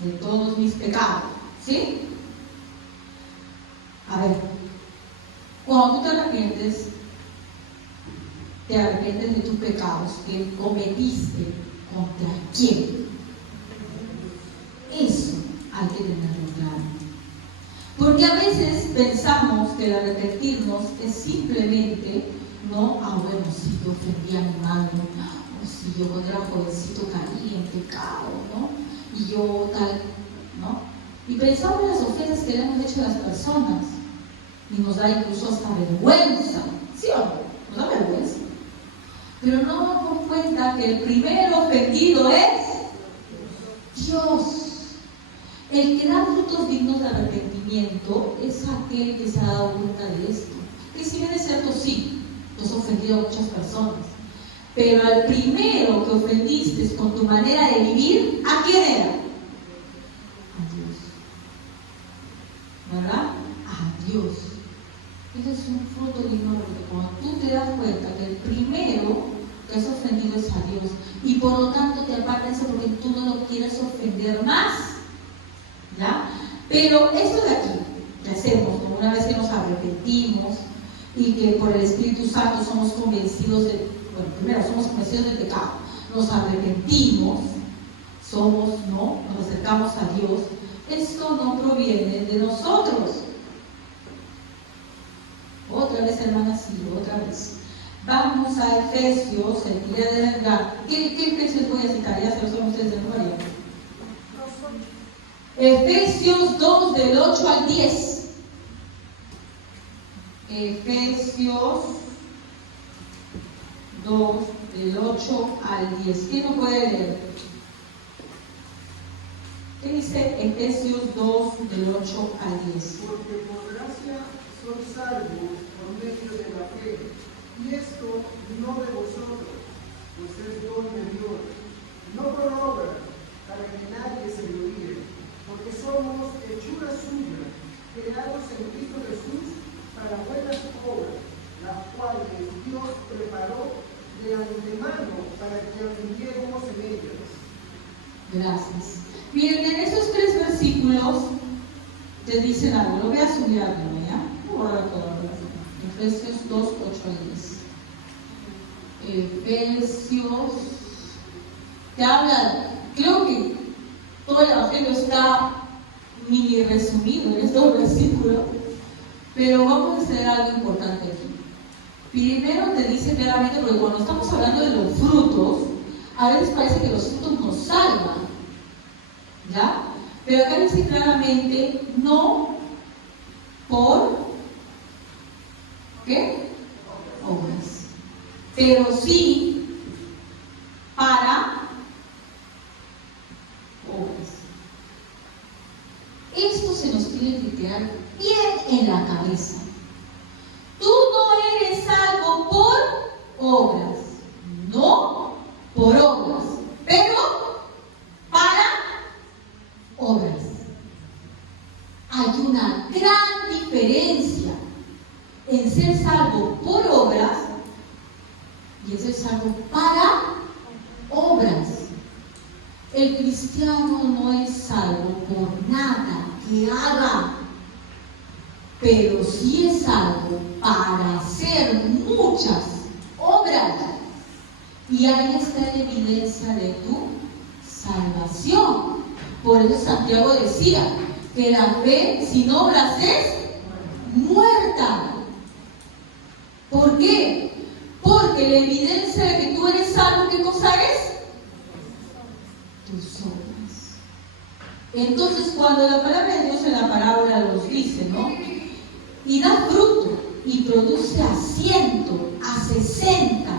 De todos mis pecados, ¿sí? A ver, cuando tú te arrepientes de tus pecados que cometiste, ¿contra quién? Porque a veces pensamos que el arrepentirnos es simplemente, no, bueno, si yo ofendí a mi madre, o si yo cuando era jovencito caí en pecado, ¿no? Y yo tal, ¿no? Y pensamos en las ofensas que le hemos hecho a las personas y nos da incluso hasta vergüenza, ¿sí o no? Nos da vergüenza. Pero no nos damos cuenta que el primer ofendido es Dios. El que da frutos dignos de arrepentimiento es aquel que se ha dado cuenta de esto. Que si bien es cierto, sí, tú has ofendido a muchas personas, pero al primero que ofendiste con tu manera de vivir, ¿a quién era? A Dios. ¿Verdad? A Dios. Ese es un fruto digno, porque cuando tú te das cuenta que el primero que has ofendido es a Dios, y por lo tanto te apartas porque tú no lo quieres ofender más, ¿ya? Pero esto de aquí, que hacemos, ¿no? Una vez que nos arrepentimos y que por el Espíritu Santo somos convencidos de, bueno, primero somos convencidos del pecado, nos arrepentimos, somos, ¿no? Nos acercamos a Dios, esto no proviene de nosotros. Otra vez, hermanas, sí, otra vez. Vamos a Efesios, el día de verdad. ¿Qué Efesios voy a citar? Ya se los saben ustedes de memoria. Efesios 2, del 8 al 10. Efesios 2, del 8 al 10. ¿Quién no puede leer? ¿Qué dice Efesios 2, del 8 al 10? Porque por gracia son salvos por medio de la fe, y esto no de vosotros, pues es don de Dios, no por obra, para que nadie se gloríe, porque somos hechura suya, creados en Cristo Jesús para buenas obras, las cuales Dios preparó de antemano para que anduviéramos en ellas. Gracias. Miren, en esos 3 versículos te dicen algo. Lo voy a subir arriba, ¿ya? Borra todo. Efesios 2, 8 al 10. Efesios te habla, creo que todo el Evangelio está mini resumido en estos versículos, pero vamos a hacer algo importante aquí. Primero te dice claramente, porque cuando estamos hablando de los frutos, a veces parece que los frutos nos salvan, ¿ya? Pero acá dice claramente, no por, ¿qué? Obras, pero sí para obras. Esto se nos tiene que quedar bien en la cabeza. Tú no eres salvo por obras, no por obras, pero para obras. Hay una gran diferencia en ser salvo por obras y en ser salvo para obras. El cristiano no es salvo por nada que haga, pero sí es salvo para hacer muchas obras. Y ahí está la evidencia de tu salvación. Por eso Santiago decía que la fe sin obras es muerta. ¿Por qué? Porque la evidencia de que tú eres salvo, ¿qué cosa es? Tus obras. Entonces, cuando la palabra de Dios en la parábola los dice, ¿no? Y da fruto, y produce a 100, a 60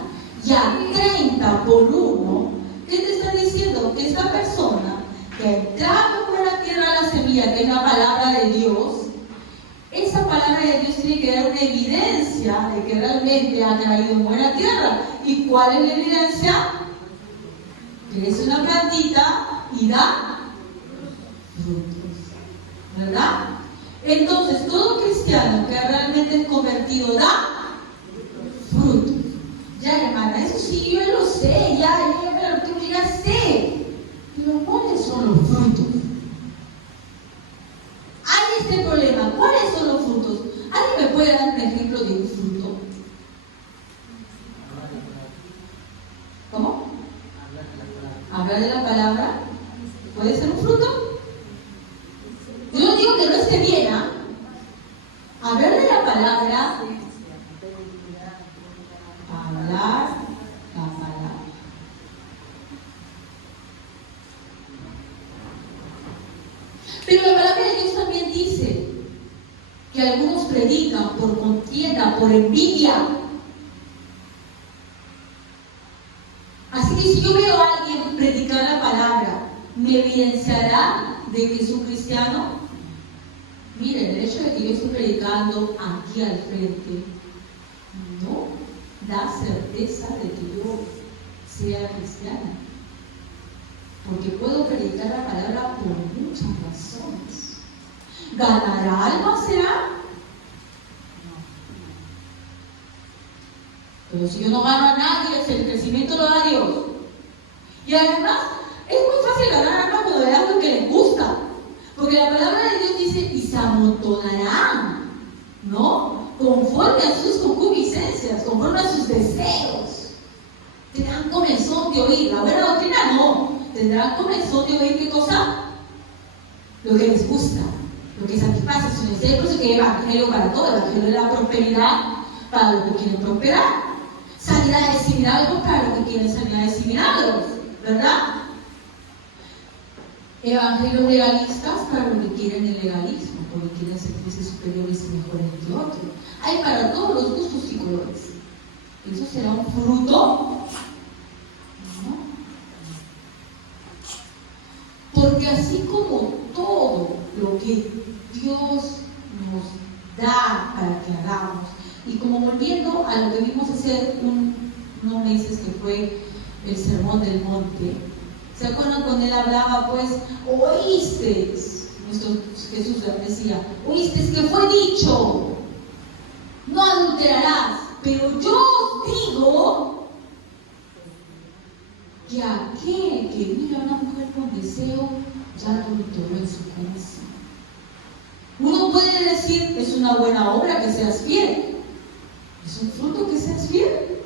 y a 30 por uno, ¿qué te está diciendo? Que esta persona que ha entrado por la tierra la semilla, que es la palabra de Dios, esa palabra de Dios tiene que dar una evidencia de que realmente ha caído en buena tierra. ¿Y cuál es la evidencia? Crece una plantita y da frutos, ¿verdad? Entonces, todo cristiano que realmente es convertido da frutos. Ya, hermana, eso sí, yo lo sé, yo ya sé. Pero ¿cuáles son los frutos? Hay este problema. ¿Cuáles son los frutos? ¿Alguien me puede dar un ejemplo de un fruto? ¿Cómo? Hablar de la palabra. ¿Puede ser un fruto? Yo no digo que no esté bien, ¿ah? palabra? Presencia, benignidad, Hablar la palabra. Pero la palabra de Dios también dice que algunos predican por contienda, por envidia. Así que si yo veo a alguien predicar la palabra, ¿me evidenciará de que es un cristiano? Miren, el hecho de que yo esté predicando aquí al frente no da certeza de que yo sea cristiana. Porque puedo predicar la palabra por muchas razones. ¿Ganará alma será? Pero si yo no gano a nadie, el crecimiento lo da Dios. Y además, es muy fácil ganar alma cuando hay algo que les gusta. Porque la palabra de Dios dice, y se amontonarán, ¿no? Conforme a sus concupiscencias, conforme a sus deseos. Tendrán comezón de oír. La buena doctrina no. Tendrán comezón de oír, ¿qué cosa? Lo que les gusta, lo que satisface su deseo. Por eso que hay evangelio para todo. El evangelio de la prosperidad para los que quieren prosperar. Sanidades y milagros para los que quieren sanidades y milagros, ¿verdad? Evangelios legalistas para los que quieren el legalismo, porque quieren sentirse superiores y mejores que otros. Hay para todos los gustos y colores. ¿Eso será un fruto? ¿No? Porque así como todo lo que Dios nos da para que hagamos, y como volviendo a lo que vimos hace unos meses, que fue el Sermón del Monte, ¿se acuerdan cuando él hablaba? Pues, oísteis, nuestro Jesús decía, oísteis que fue dicho, no adulterarás, pero yo os digo que aquel que mira a una mujer con deseo, ya adulteró en su corazón. Uno puede decir, es una buena obra que seas fiel. ¿Es un fruto que seas fiel?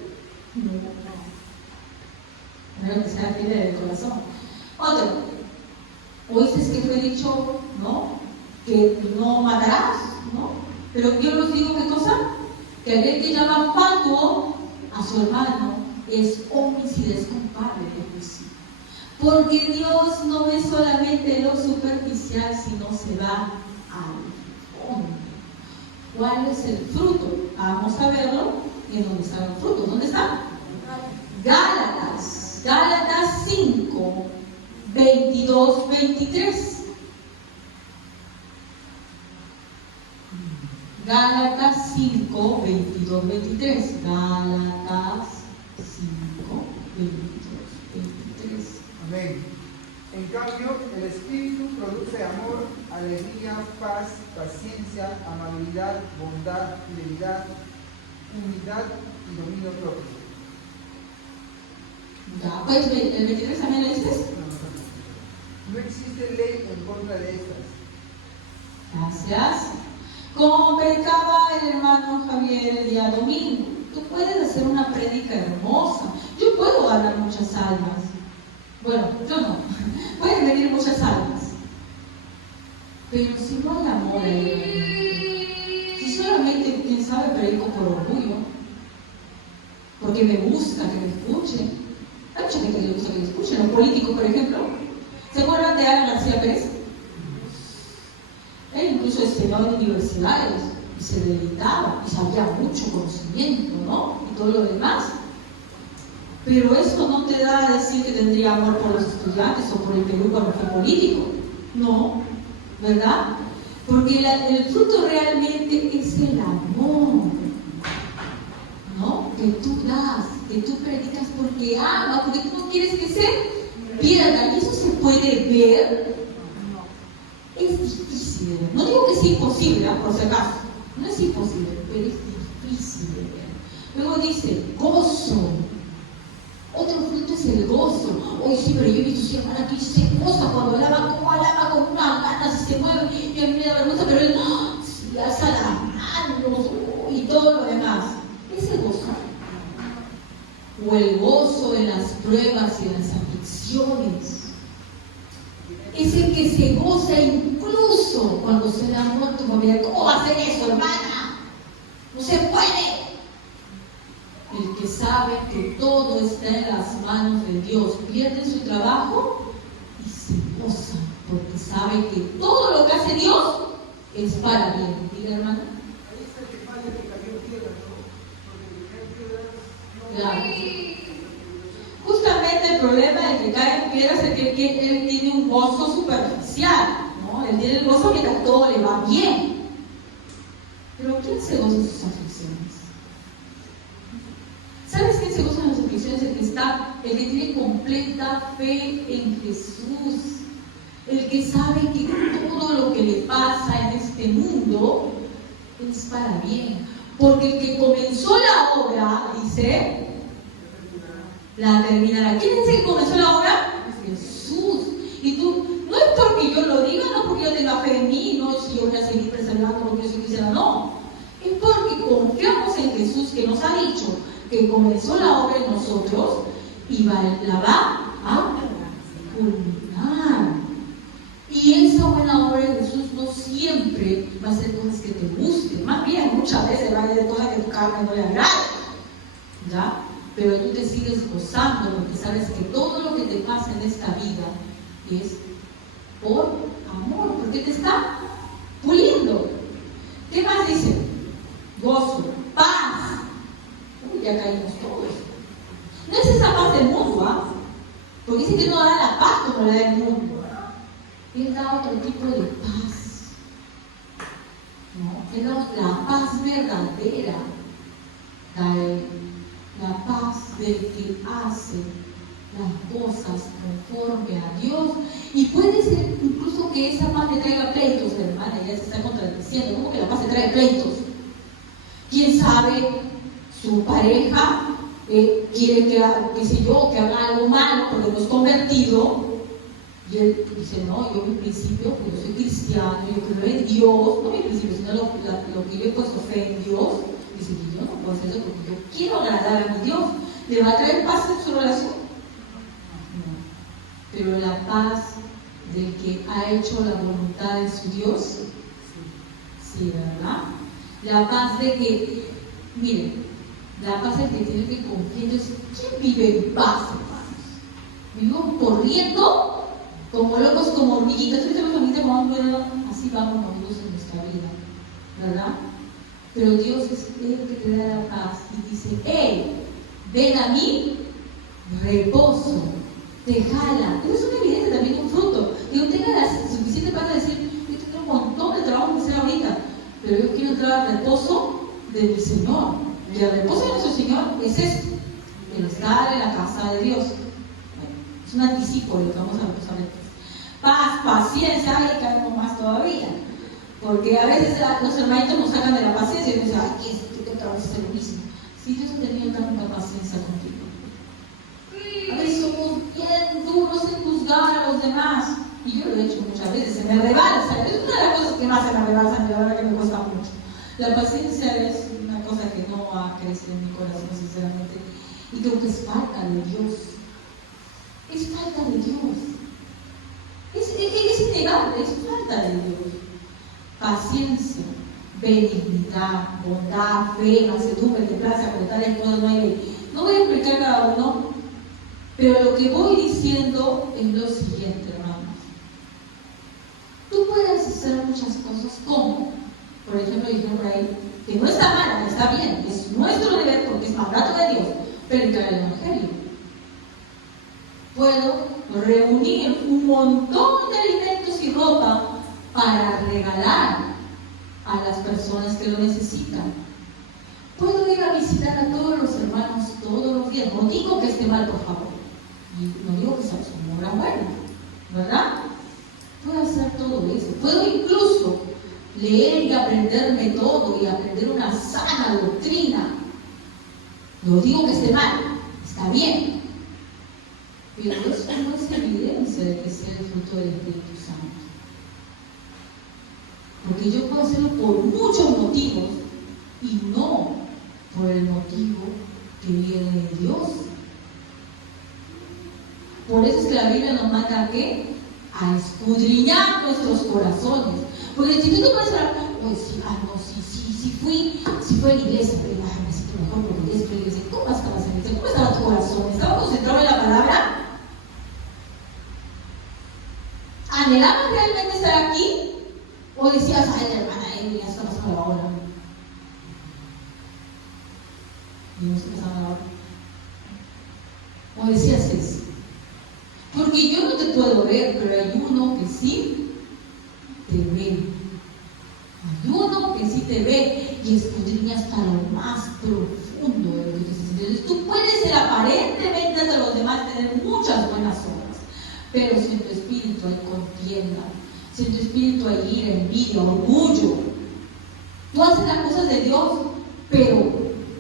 No. Primero que sea fiel en el corazón. Otro, oíste que fue dicho, ¿no? Que no matarás, ¿no? Pero yo les digo, ¿qué cosa? Que aquel que llama fatuo a su hermano es homicida, es culpable de homicidio. Porque Dios no ve solamente lo superficial, sino se va al fondo. ¿Cuál es el fruto? Vamos a verlo en donde está el fruto. ¿Dónde está? Gálatas. Gálatas 5, 22, 23. Gálatas 5, 22, 23. Gálatas 5, 22, 23. Amén. En cambio, el Espíritu produce amor, alegría, paz, paciencia, amabilidad, bondad, fidelidad, unidad y dominio propio. Ya, pues el 23 también lo dices. No existe ley en contra de estas. Gracias. Como predicaba el hermano Javier el día domingo, tú puedes hacer una prédica hermosa. Yo puedo ganar muchas almas. Bueno, yo no. Pueden venir muchas almas. Pero si no hay amor ahí, si solamente, quién sabe, predico por orgullo, porque me gusta que me escuchen. Hay mucha gente que le gusta que le escuchen. Los políticos, por ejemplo. ¿Se acuerdan de Alan García Pérez? Él incluso estudiaba en universidades y se deleitaba y sabía mucho conocimiento, ¿no? Y todo lo demás. Pero eso no te da a decir que tendría amor por los estudiantes o por el Perú cuando fue político. No, ¿verdad? Porque el fruto realmente es el amor, ¿no? Que tú das, que tú predicas porque amas, porque tú no quieres que se pierda. ¿Y eso se puede ver? Es difícil de ver. No digo que es imposible, por si acaso. No es imposible, pero es difícil de ver. Luego dice, gozo. Otro fruto es el gozo. Oye, sí, pero yo he visto si hermana que se goza cuando alaba, como alaba con unas ganas y se mueve, y a mí me da vergüenza, pero él sí, alza las manos y todo lo demás. Ese gozo. O el gozo en las pruebas y en las aflicciones. Es el que se goza incluso cuando se le ha muerto tu familia. ¿Cómo va a hacer eso, hermana? No se puede. El que sabe que todo está en las manos de Dios pierde su trabajo y se goza, porque sabe que todo lo que hace Dios es para bien. Diga, hermano. Ahí está el que falla que cayó en piedra, ¿no? Porque el que cae en piedras no. Claro. Justamente el problema del que cae en piedras es que él tiene un gozo superficial, ¿no? Él tiene el gozo mientras todo le va bien. Pero ¿quién se goza en sus aflicciones? ¿Sabes quién se goza en las aflicciones? El que tiene completa fe en Jesús. El que sabe que todo lo que le pasa en este mundo es para bien. Porque el que comenzó la obra, dice, la terminará. ¿Quién es el que comenzó la obra? Jesús. Y tú, no es porque yo lo diga, no porque yo tenga fe en mí, no si yo voy a seguir preservando porque yo soy cristiana, no. Es porque confiamos en Jesús, que nos ha dicho que comenzó la obra en nosotros y la va a culminar. Y esa buena obra de Jesús no siempre va a ser cosas que te gusten, más bien muchas veces va a ser cosas que tu carne no le agrade, ¿ya? Pero tú te sigues gozando porque sabes que todo lo que te pasa en esta vida es por amor, porque te está puliendo. ¿Qué más dice? Gozo, paz. Uy, ya caímos todos. No es esa paz del mundo, ¿ah? Porque dice que no da la paz como la del mundo. Él da otro tipo de paz. ¿No? Él da la paz verdadera. La paz del que hace las cosas conforme a Dios. Y puede ser incluso que esa paz le traiga pleitos, hermana, ya se está contradiciendo. ¿Cómo que la paz le trae pleitos? ¿Quién sabe? Su pareja quiere que haga algo malo porque no es convertido. Y él dice, no, yo mi principio, pues yo soy cristiano, yo creo en Dios, no mi principio, sino lo que yo he puesto fe en Dios. Dice que yo no puedo hacer eso porque yo quiero agradar a mi Dios. ¿Le va a traer paz en su relación? No. Pero la paz del que ha hecho la voluntad de su Dios, sí, ¿verdad? La paz de que, miren, la paz del que tiene que confiar en Dios. ¿Quién vive en paz, hermanos? Vivimos corriendo como locos, como hormiguitas. Así vamos nosotros en nuestra vida, ¿verdad? Pero Dios es el que te da la paz y dice, hey, ven a mí, reposo, te jala. Eso es una evidencia, también un fruto. Que yo tenga la suficiente paz de decir, yo tengo un montón de trabajo que hacer ahorita, pero yo quiero entrar al reposo de mi Señor. Y el reposo de nuestro Señor es esto, el estar en la casa de Dios. Bueno, es un anticipo de lo que vamos a ver. Paz, paciencia, y caemos más todavía. Porque a veces los hermanitos nos sacan de la paciencia y nos dicen, ay, tú te otra vez hacer lo mismo. Si Dios ha tenido tanta paciencia contigo. A veces somos bien duros en juzgar a los demás. Y yo lo he hecho muchas veces, se me rebalsa. Es una de las cosas que más se me rebalsan y la verdad que me cuesta mucho. La paciencia es una cosa que no ha crecido en mi corazón, sinceramente. Y creo que es falta de Dios. Es falta de Dios. Es innegable, es falta de Dios. Paciencia, benignidad, bondad, fe, mansedumbre, templanza, con tales cosas no hay ley. No voy a explicar cada uno, pero lo que voy diciendo es lo siguiente, hermanos. Tú puedes hacer muchas cosas como, por ejemplo, dijeron por ahí, que no está mal, está bien, es nuestro deber porque es mandato de Dios, predicar el Evangelio. Puedo reunir un montón de alimentos y ropa para regalar a las personas que lo necesitan. Puedo ir a visitar a todos los hermanos todos los días. No digo que esté mal, por favor. Y no digo que sea su obra buena, ¿verdad? Puedo hacer todo eso. Puedo incluso leer y aprenderme todo y aprender una sana doctrina. No digo que esté mal, está bien. Pero eso no es evidencia de que sea el fruto del Espíritu Santo. Porque yo puedo hacerlo por muchos motivos y no por el motivo que viene de Dios. Por eso es que la Biblia nos manda a ¿qué? A escudriñar nuestros corazones. Porque si tú te puedes hablar, oh, sí, no, sí fue fue a la iglesia, pero me siento mejor porque ya estoy en la iglesia. ¿Cómo estabas en la iglesia? ¿Cómo estaba tu corazón? ¿Estaba concentrado en la palabra? ¿Anhelabas realmente estar aquí? ¿O decías, ay, hermana, ya está pasando la hora? Y no se pasaba la hora. ¿O decías eso? Porque yo no te puedo ver, pero hay uno que sí te ve. Hay uno que sí te ve y escudriña hasta lo más profundo de lo que te estás sintiendo. Entonces, tú puedes ser aparentemente ante los demás, tener muchas buenas obras, pero si en tu espíritu hay contienda, si en tu espíritu hay ira, envidia, orgullo, tú haces las cosas de Dios, pero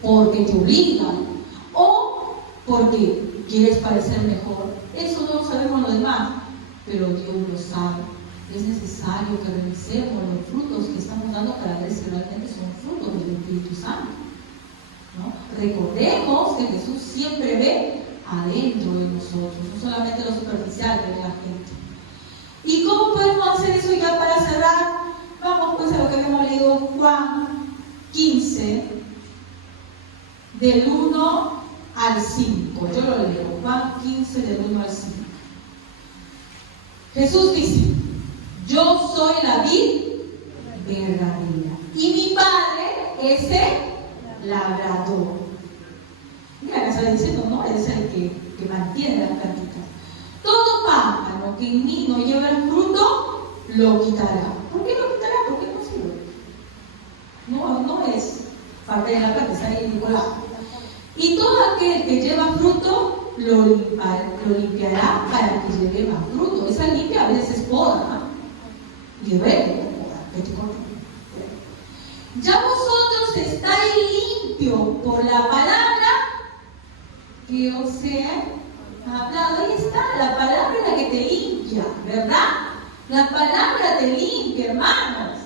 porque te obligan o porque quieres parecer mejor. Eso no lo sabemos los demás, pero Dios lo sabe. Es necesario que revisemos los frutos que estamos dando para ver si realmente son frutos del Espíritu Santo, ¿no? Recordemos que Jesús siempre ve adentro de nosotros, no solamente lo superficial de la gente. ¿Y cómo podemos hacer eso ya para cerrar? Vamos pues a lo que habíamos leído, Juan 15, del 1 al 5. Yo lo leo, Juan 15, del 1 al 5. Jesús dice: yo soy la vid verdadera y mi Padre es el labrador. Mira, que está diciendo, ¿no? Es el que mantiene las plantitas. Todo pámpano que en mí no lleva el fruto, lo quitará. ¿Por qué lo quitará? Porque no sirve. No es parte de la planta, está ahí Nicolás. Y todo aquel que lleva fruto, lo limpiará para que lleve más fruto. Esa limpia a veces poda, ¿no? Y luego, ya vosotros estáis limpios por la palabra que os he hablado. Ahí está, la palabra es la que te limpia, ¿verdad? La palabra te limpia, hermanos.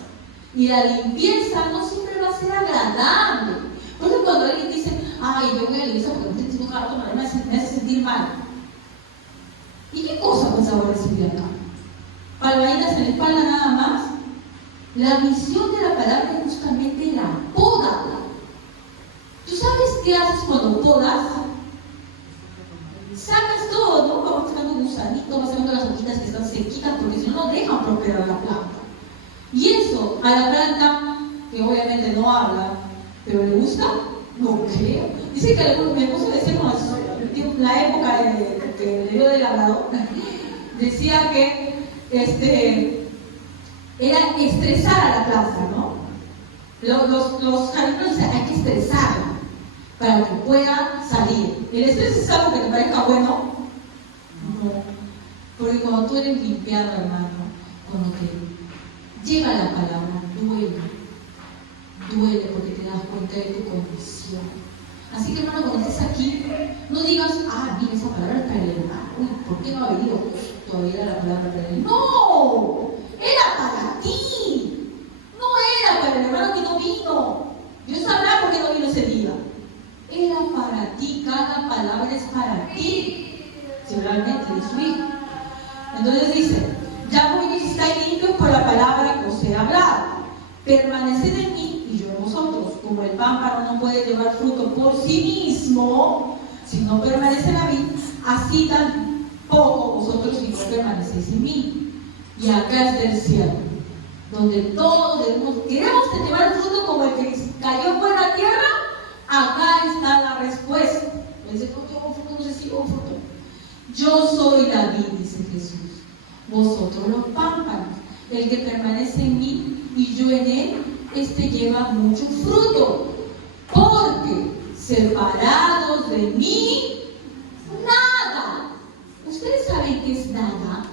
Y la limpieza no siempre va a ser agradable. Por eso cuando alguien dice, ay, yo voy a la iglesia porque me estoy harto, me hace sentir mal. ¿Y qué cosa pensaba recibir acá? Palmaditas en la espalda nada más. La misión de la palabra es justamente la poda. ¿Tú sabes qué haces cuando podas? Sacas todo, ¿no? Vamos sacando gusanitos, vas sacando las hojitas que están sequitas porque si no, no dejan prosperar la planta. Y eso a la planta, que obviamente no habla, pero le gusta, no creo. Dice que mi esposo decía como en la época que le dio de labrador, decía que era estresar a la planta, ¿no? Los jardineros dicen, hay que estresarla para que pueda salir. ¿El estrés es algo que te parezca bueno? No. Porque cuando tú eres limpiado, hermano, cuando te llega la palabra, duele porque te das cuenta de tu condición. Así que, hermano, cuando estés aquí, no digas, mira, esa palabra es para el hermano. Uy, ¿por qué no ha venido todavía la palabra para él? ¡No! Era para ti. No era para el hermano que no vino. Dios sabrá por qué no vino ese día. Era para ti, cada palabra es para ti. Si realmente eres su hijo. Entonces dice, ya vosotros estáis limpios por la palabra que os he hablado. Permaneced en mí y yo en vosotros. Como el pámpano no puede llevar fruto por sí mismo, si no permanece en la vid, así tampoco vosotros si no permanecéis en mí. Y acá es del cielo, donde todos queremos llevar fruto como el que cayó en buena tierra. Acá está la respuesta. Dice, no tengo fruto, no sé si tengo fruto. Yo soy la vid, dice Jesús. Vosotros los pámpanos. El que permanece en mí y yo en él, lleva mucho fruto. Porque separados de mí, nada. ¿Ustedes saben qué es nada?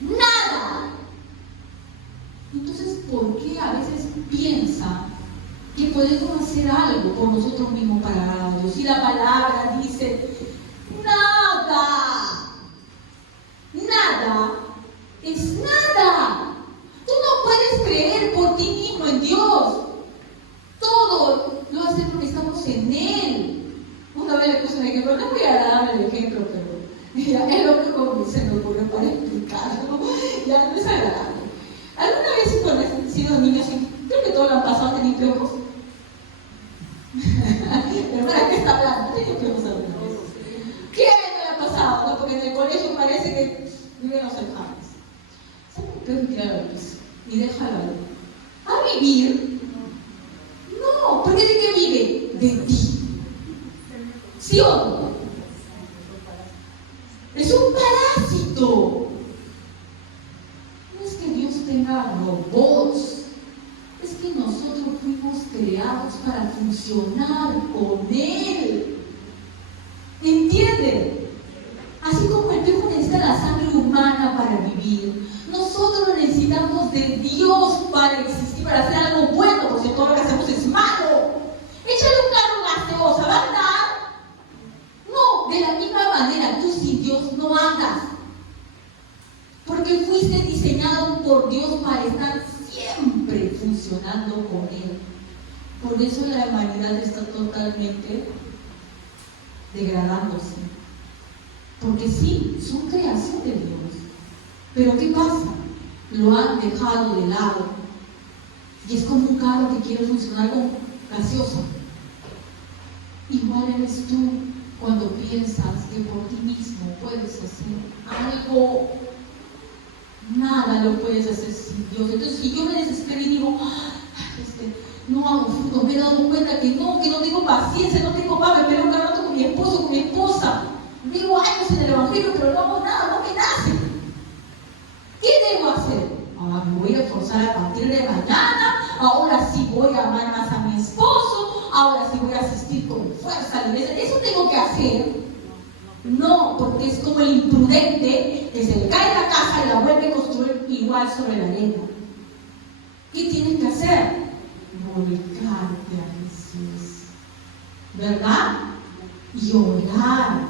Nada. Entonces, ¿por qué a veces piensa que podemos hacer algo por nosotros mismos para agradar a Dios? Y la palabra dice, nada es nada. Tú no puedes creer por ti mismo en Dios. Todo lo haces porque estamos en Él. Una vez le puse un ejemplo, no voy a dar el ejemplo, pero mira, es lo único que se me ocurrió para explicarlo. Ya no es agradable. ¿Alguna vez cuando han sido niños, creo que todos lo han pasado, anteojos? ¿Hermana qué está hablando? ¿Qué anteojos habla? ¿Quién me ha pasado? No, porque en el colegio parece que viven los exámenes. ¿Saben por qué retirar al piso? Y déjalo ahí. ¿A vivir? No, porque ¿de qué vive? De ti. ¿Sí o no? Es un parásito. No es que Dios tenga robots, es que nosotros fuimos creados para funcionar con Él. ¿Entienden? Así como el perro necesita la sangre humana para vivir, nosotros necesitamos de Dios para existir, para hacer algo bueno, porque todo lo que hacemos es malo. Échale un carro gaseosa, ¿va a andar? No, de la misma manera, tú sin Dios no andas. Porque fuiste diseñado por Dios para estar siempre funcionando con Él. Por eso la humanidad está totalmente degradándose. Porque sí, son creación de Dios. Pero ¿qué pasa? Lo han dejado de lado. Y es como un carro que quiere funcionar con gaseosa. Igual eres tú cuando piensas que por ti mismo puedes hacer algo. Nada lo puedes hacer sin Dios. Entonces, si yo me desespero y digo, no hago frutos, me he dado cuenta que no tengo paciencia, no tengo paz, me peleo cada rato con mi esposo, con mi esposa. Vivo años en el Evangelio, pero no hago nada, no me nace. ¿Qué debo hacer? Ahora me voy a esforzar a partir de mañana, ahora sí voy a amar más a mi esposo, ahora sí voy a asistir con fuerza a la iglesia. ¿Eso tengo que hacer? No, porque es como el imprudente que se le cae la casa y la vuelve a construir igual sobre la arena. ¿Qué tienes que hacer? Volcarte a Jesús, ¿verdad? Y orar,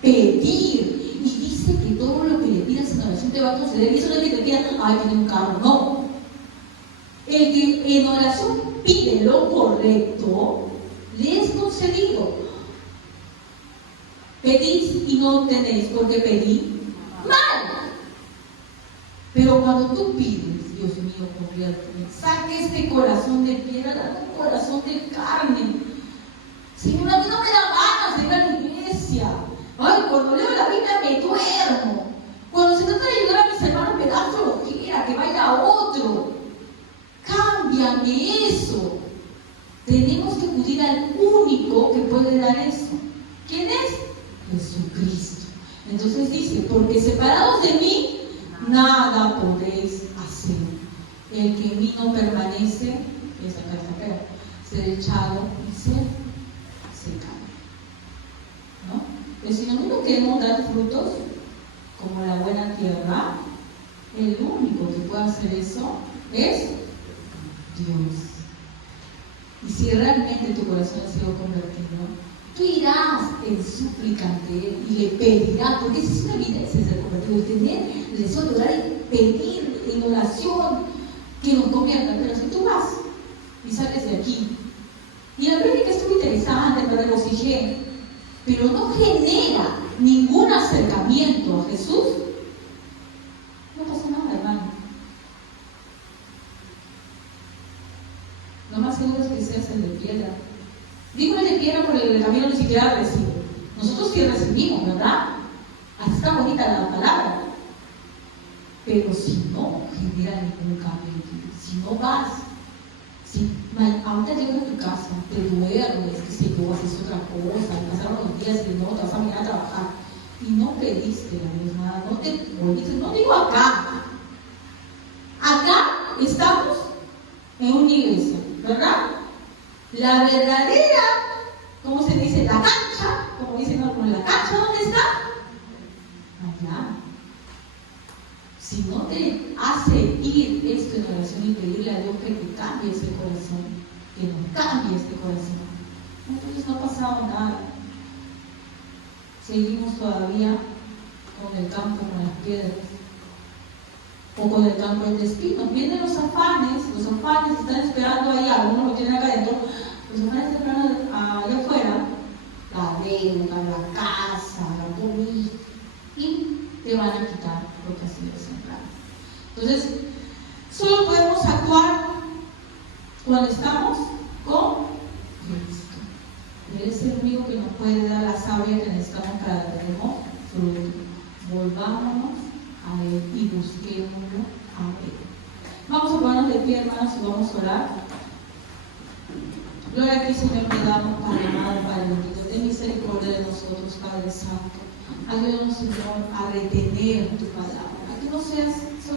pedir. Y dice que todo lo que le pidas en oración te va a conceder. Y eso no es que te pidan, ay, tiene un carro, no. El que en oración pide lo correcto, le es concedido. Pedís y no obtenéis, porque pedí mal. Pero cuando tú pides, Dios mío, conviérteme, saque este corazón de piedra, dame un corazón de carne. Señor, a mí no me da ganas de ir a la iglesia. Ay, cuando leo la Biblia me duermo. Cuando se trata de ayudar a mis hermanos me da flojera, que vaya otro. Cámbiame eso. Tenemos que acudir al único que puede dar eso. ¿Quién es? Jesucristo. Entonces dice, porque separados de mí, nada podéis hacer. El que en mí no permanece, es acá está, ser echado y ser secado. ¿No? Pero si nosotros queremos dar frutos, como la buena tierra, el único que puede hacer eso es Dios. Y si realmente tu corazón ha sido convertido, tú irás en súplica ante Él y le pedirás, porque esa es una evidencia de ser convertido, el tener el deseo de orar y pedir en oración que nos convierta. Pero si tú vas y sales de aquí, y la prédica estuvo interesante, me regocijé, pero no genera ningún acercamiento a Jesús, no pasa nada, hermano. Lo más seguro es que seas el de piedra. Digo el de piedra porque el camino ni siquiera recibe. Nosotros sí recibimos, ¿verdad? Así está bonita la palabra. Pero si no genera ningún cambio en ti, si no vas, si ahorita llegas a tu casa, te duermes, que sé yo, haces otra cosa, y pasaron los días y no te vas a venir a trabajar, y no pediste a Dios nada, no te volviste, no digo acá. Acá estamos en una iglesia, ¿verdad? La verdadera, ¿cómo se dice? La cancha, como dicen algunos, la cancha, ¿dónde está? Allá. Si no te hace ir esto en oración y pedirle a Dios que te cambie ese corazón, que nos cambie este corazón, entonces no ha pasado nada. Seguimos todavía con el campo, con las piedras, o con el campo de espinos. Vienen los afanes están esperando ahí, algunos lo tienen acá adentro, los afanes están esperando allá afuera, la deuda, la casa, la comida, y te van a quitar lo que ha sido sembrado. Entonces, solo podemos actuar cuando estamos puede dar la savia que necesitamos para que demos fruto. Volvámonos a Él y busquémoslo a Él. Vamos a ponernos de pie, hermanos, y vamos a orar. Gloria a ti, Señor, te damos, Padre amado, Padre bendito. Ten misericordia de nosotros, Padre Santo. Ayúdanos, Señor, a retener tu palabra. A que no seas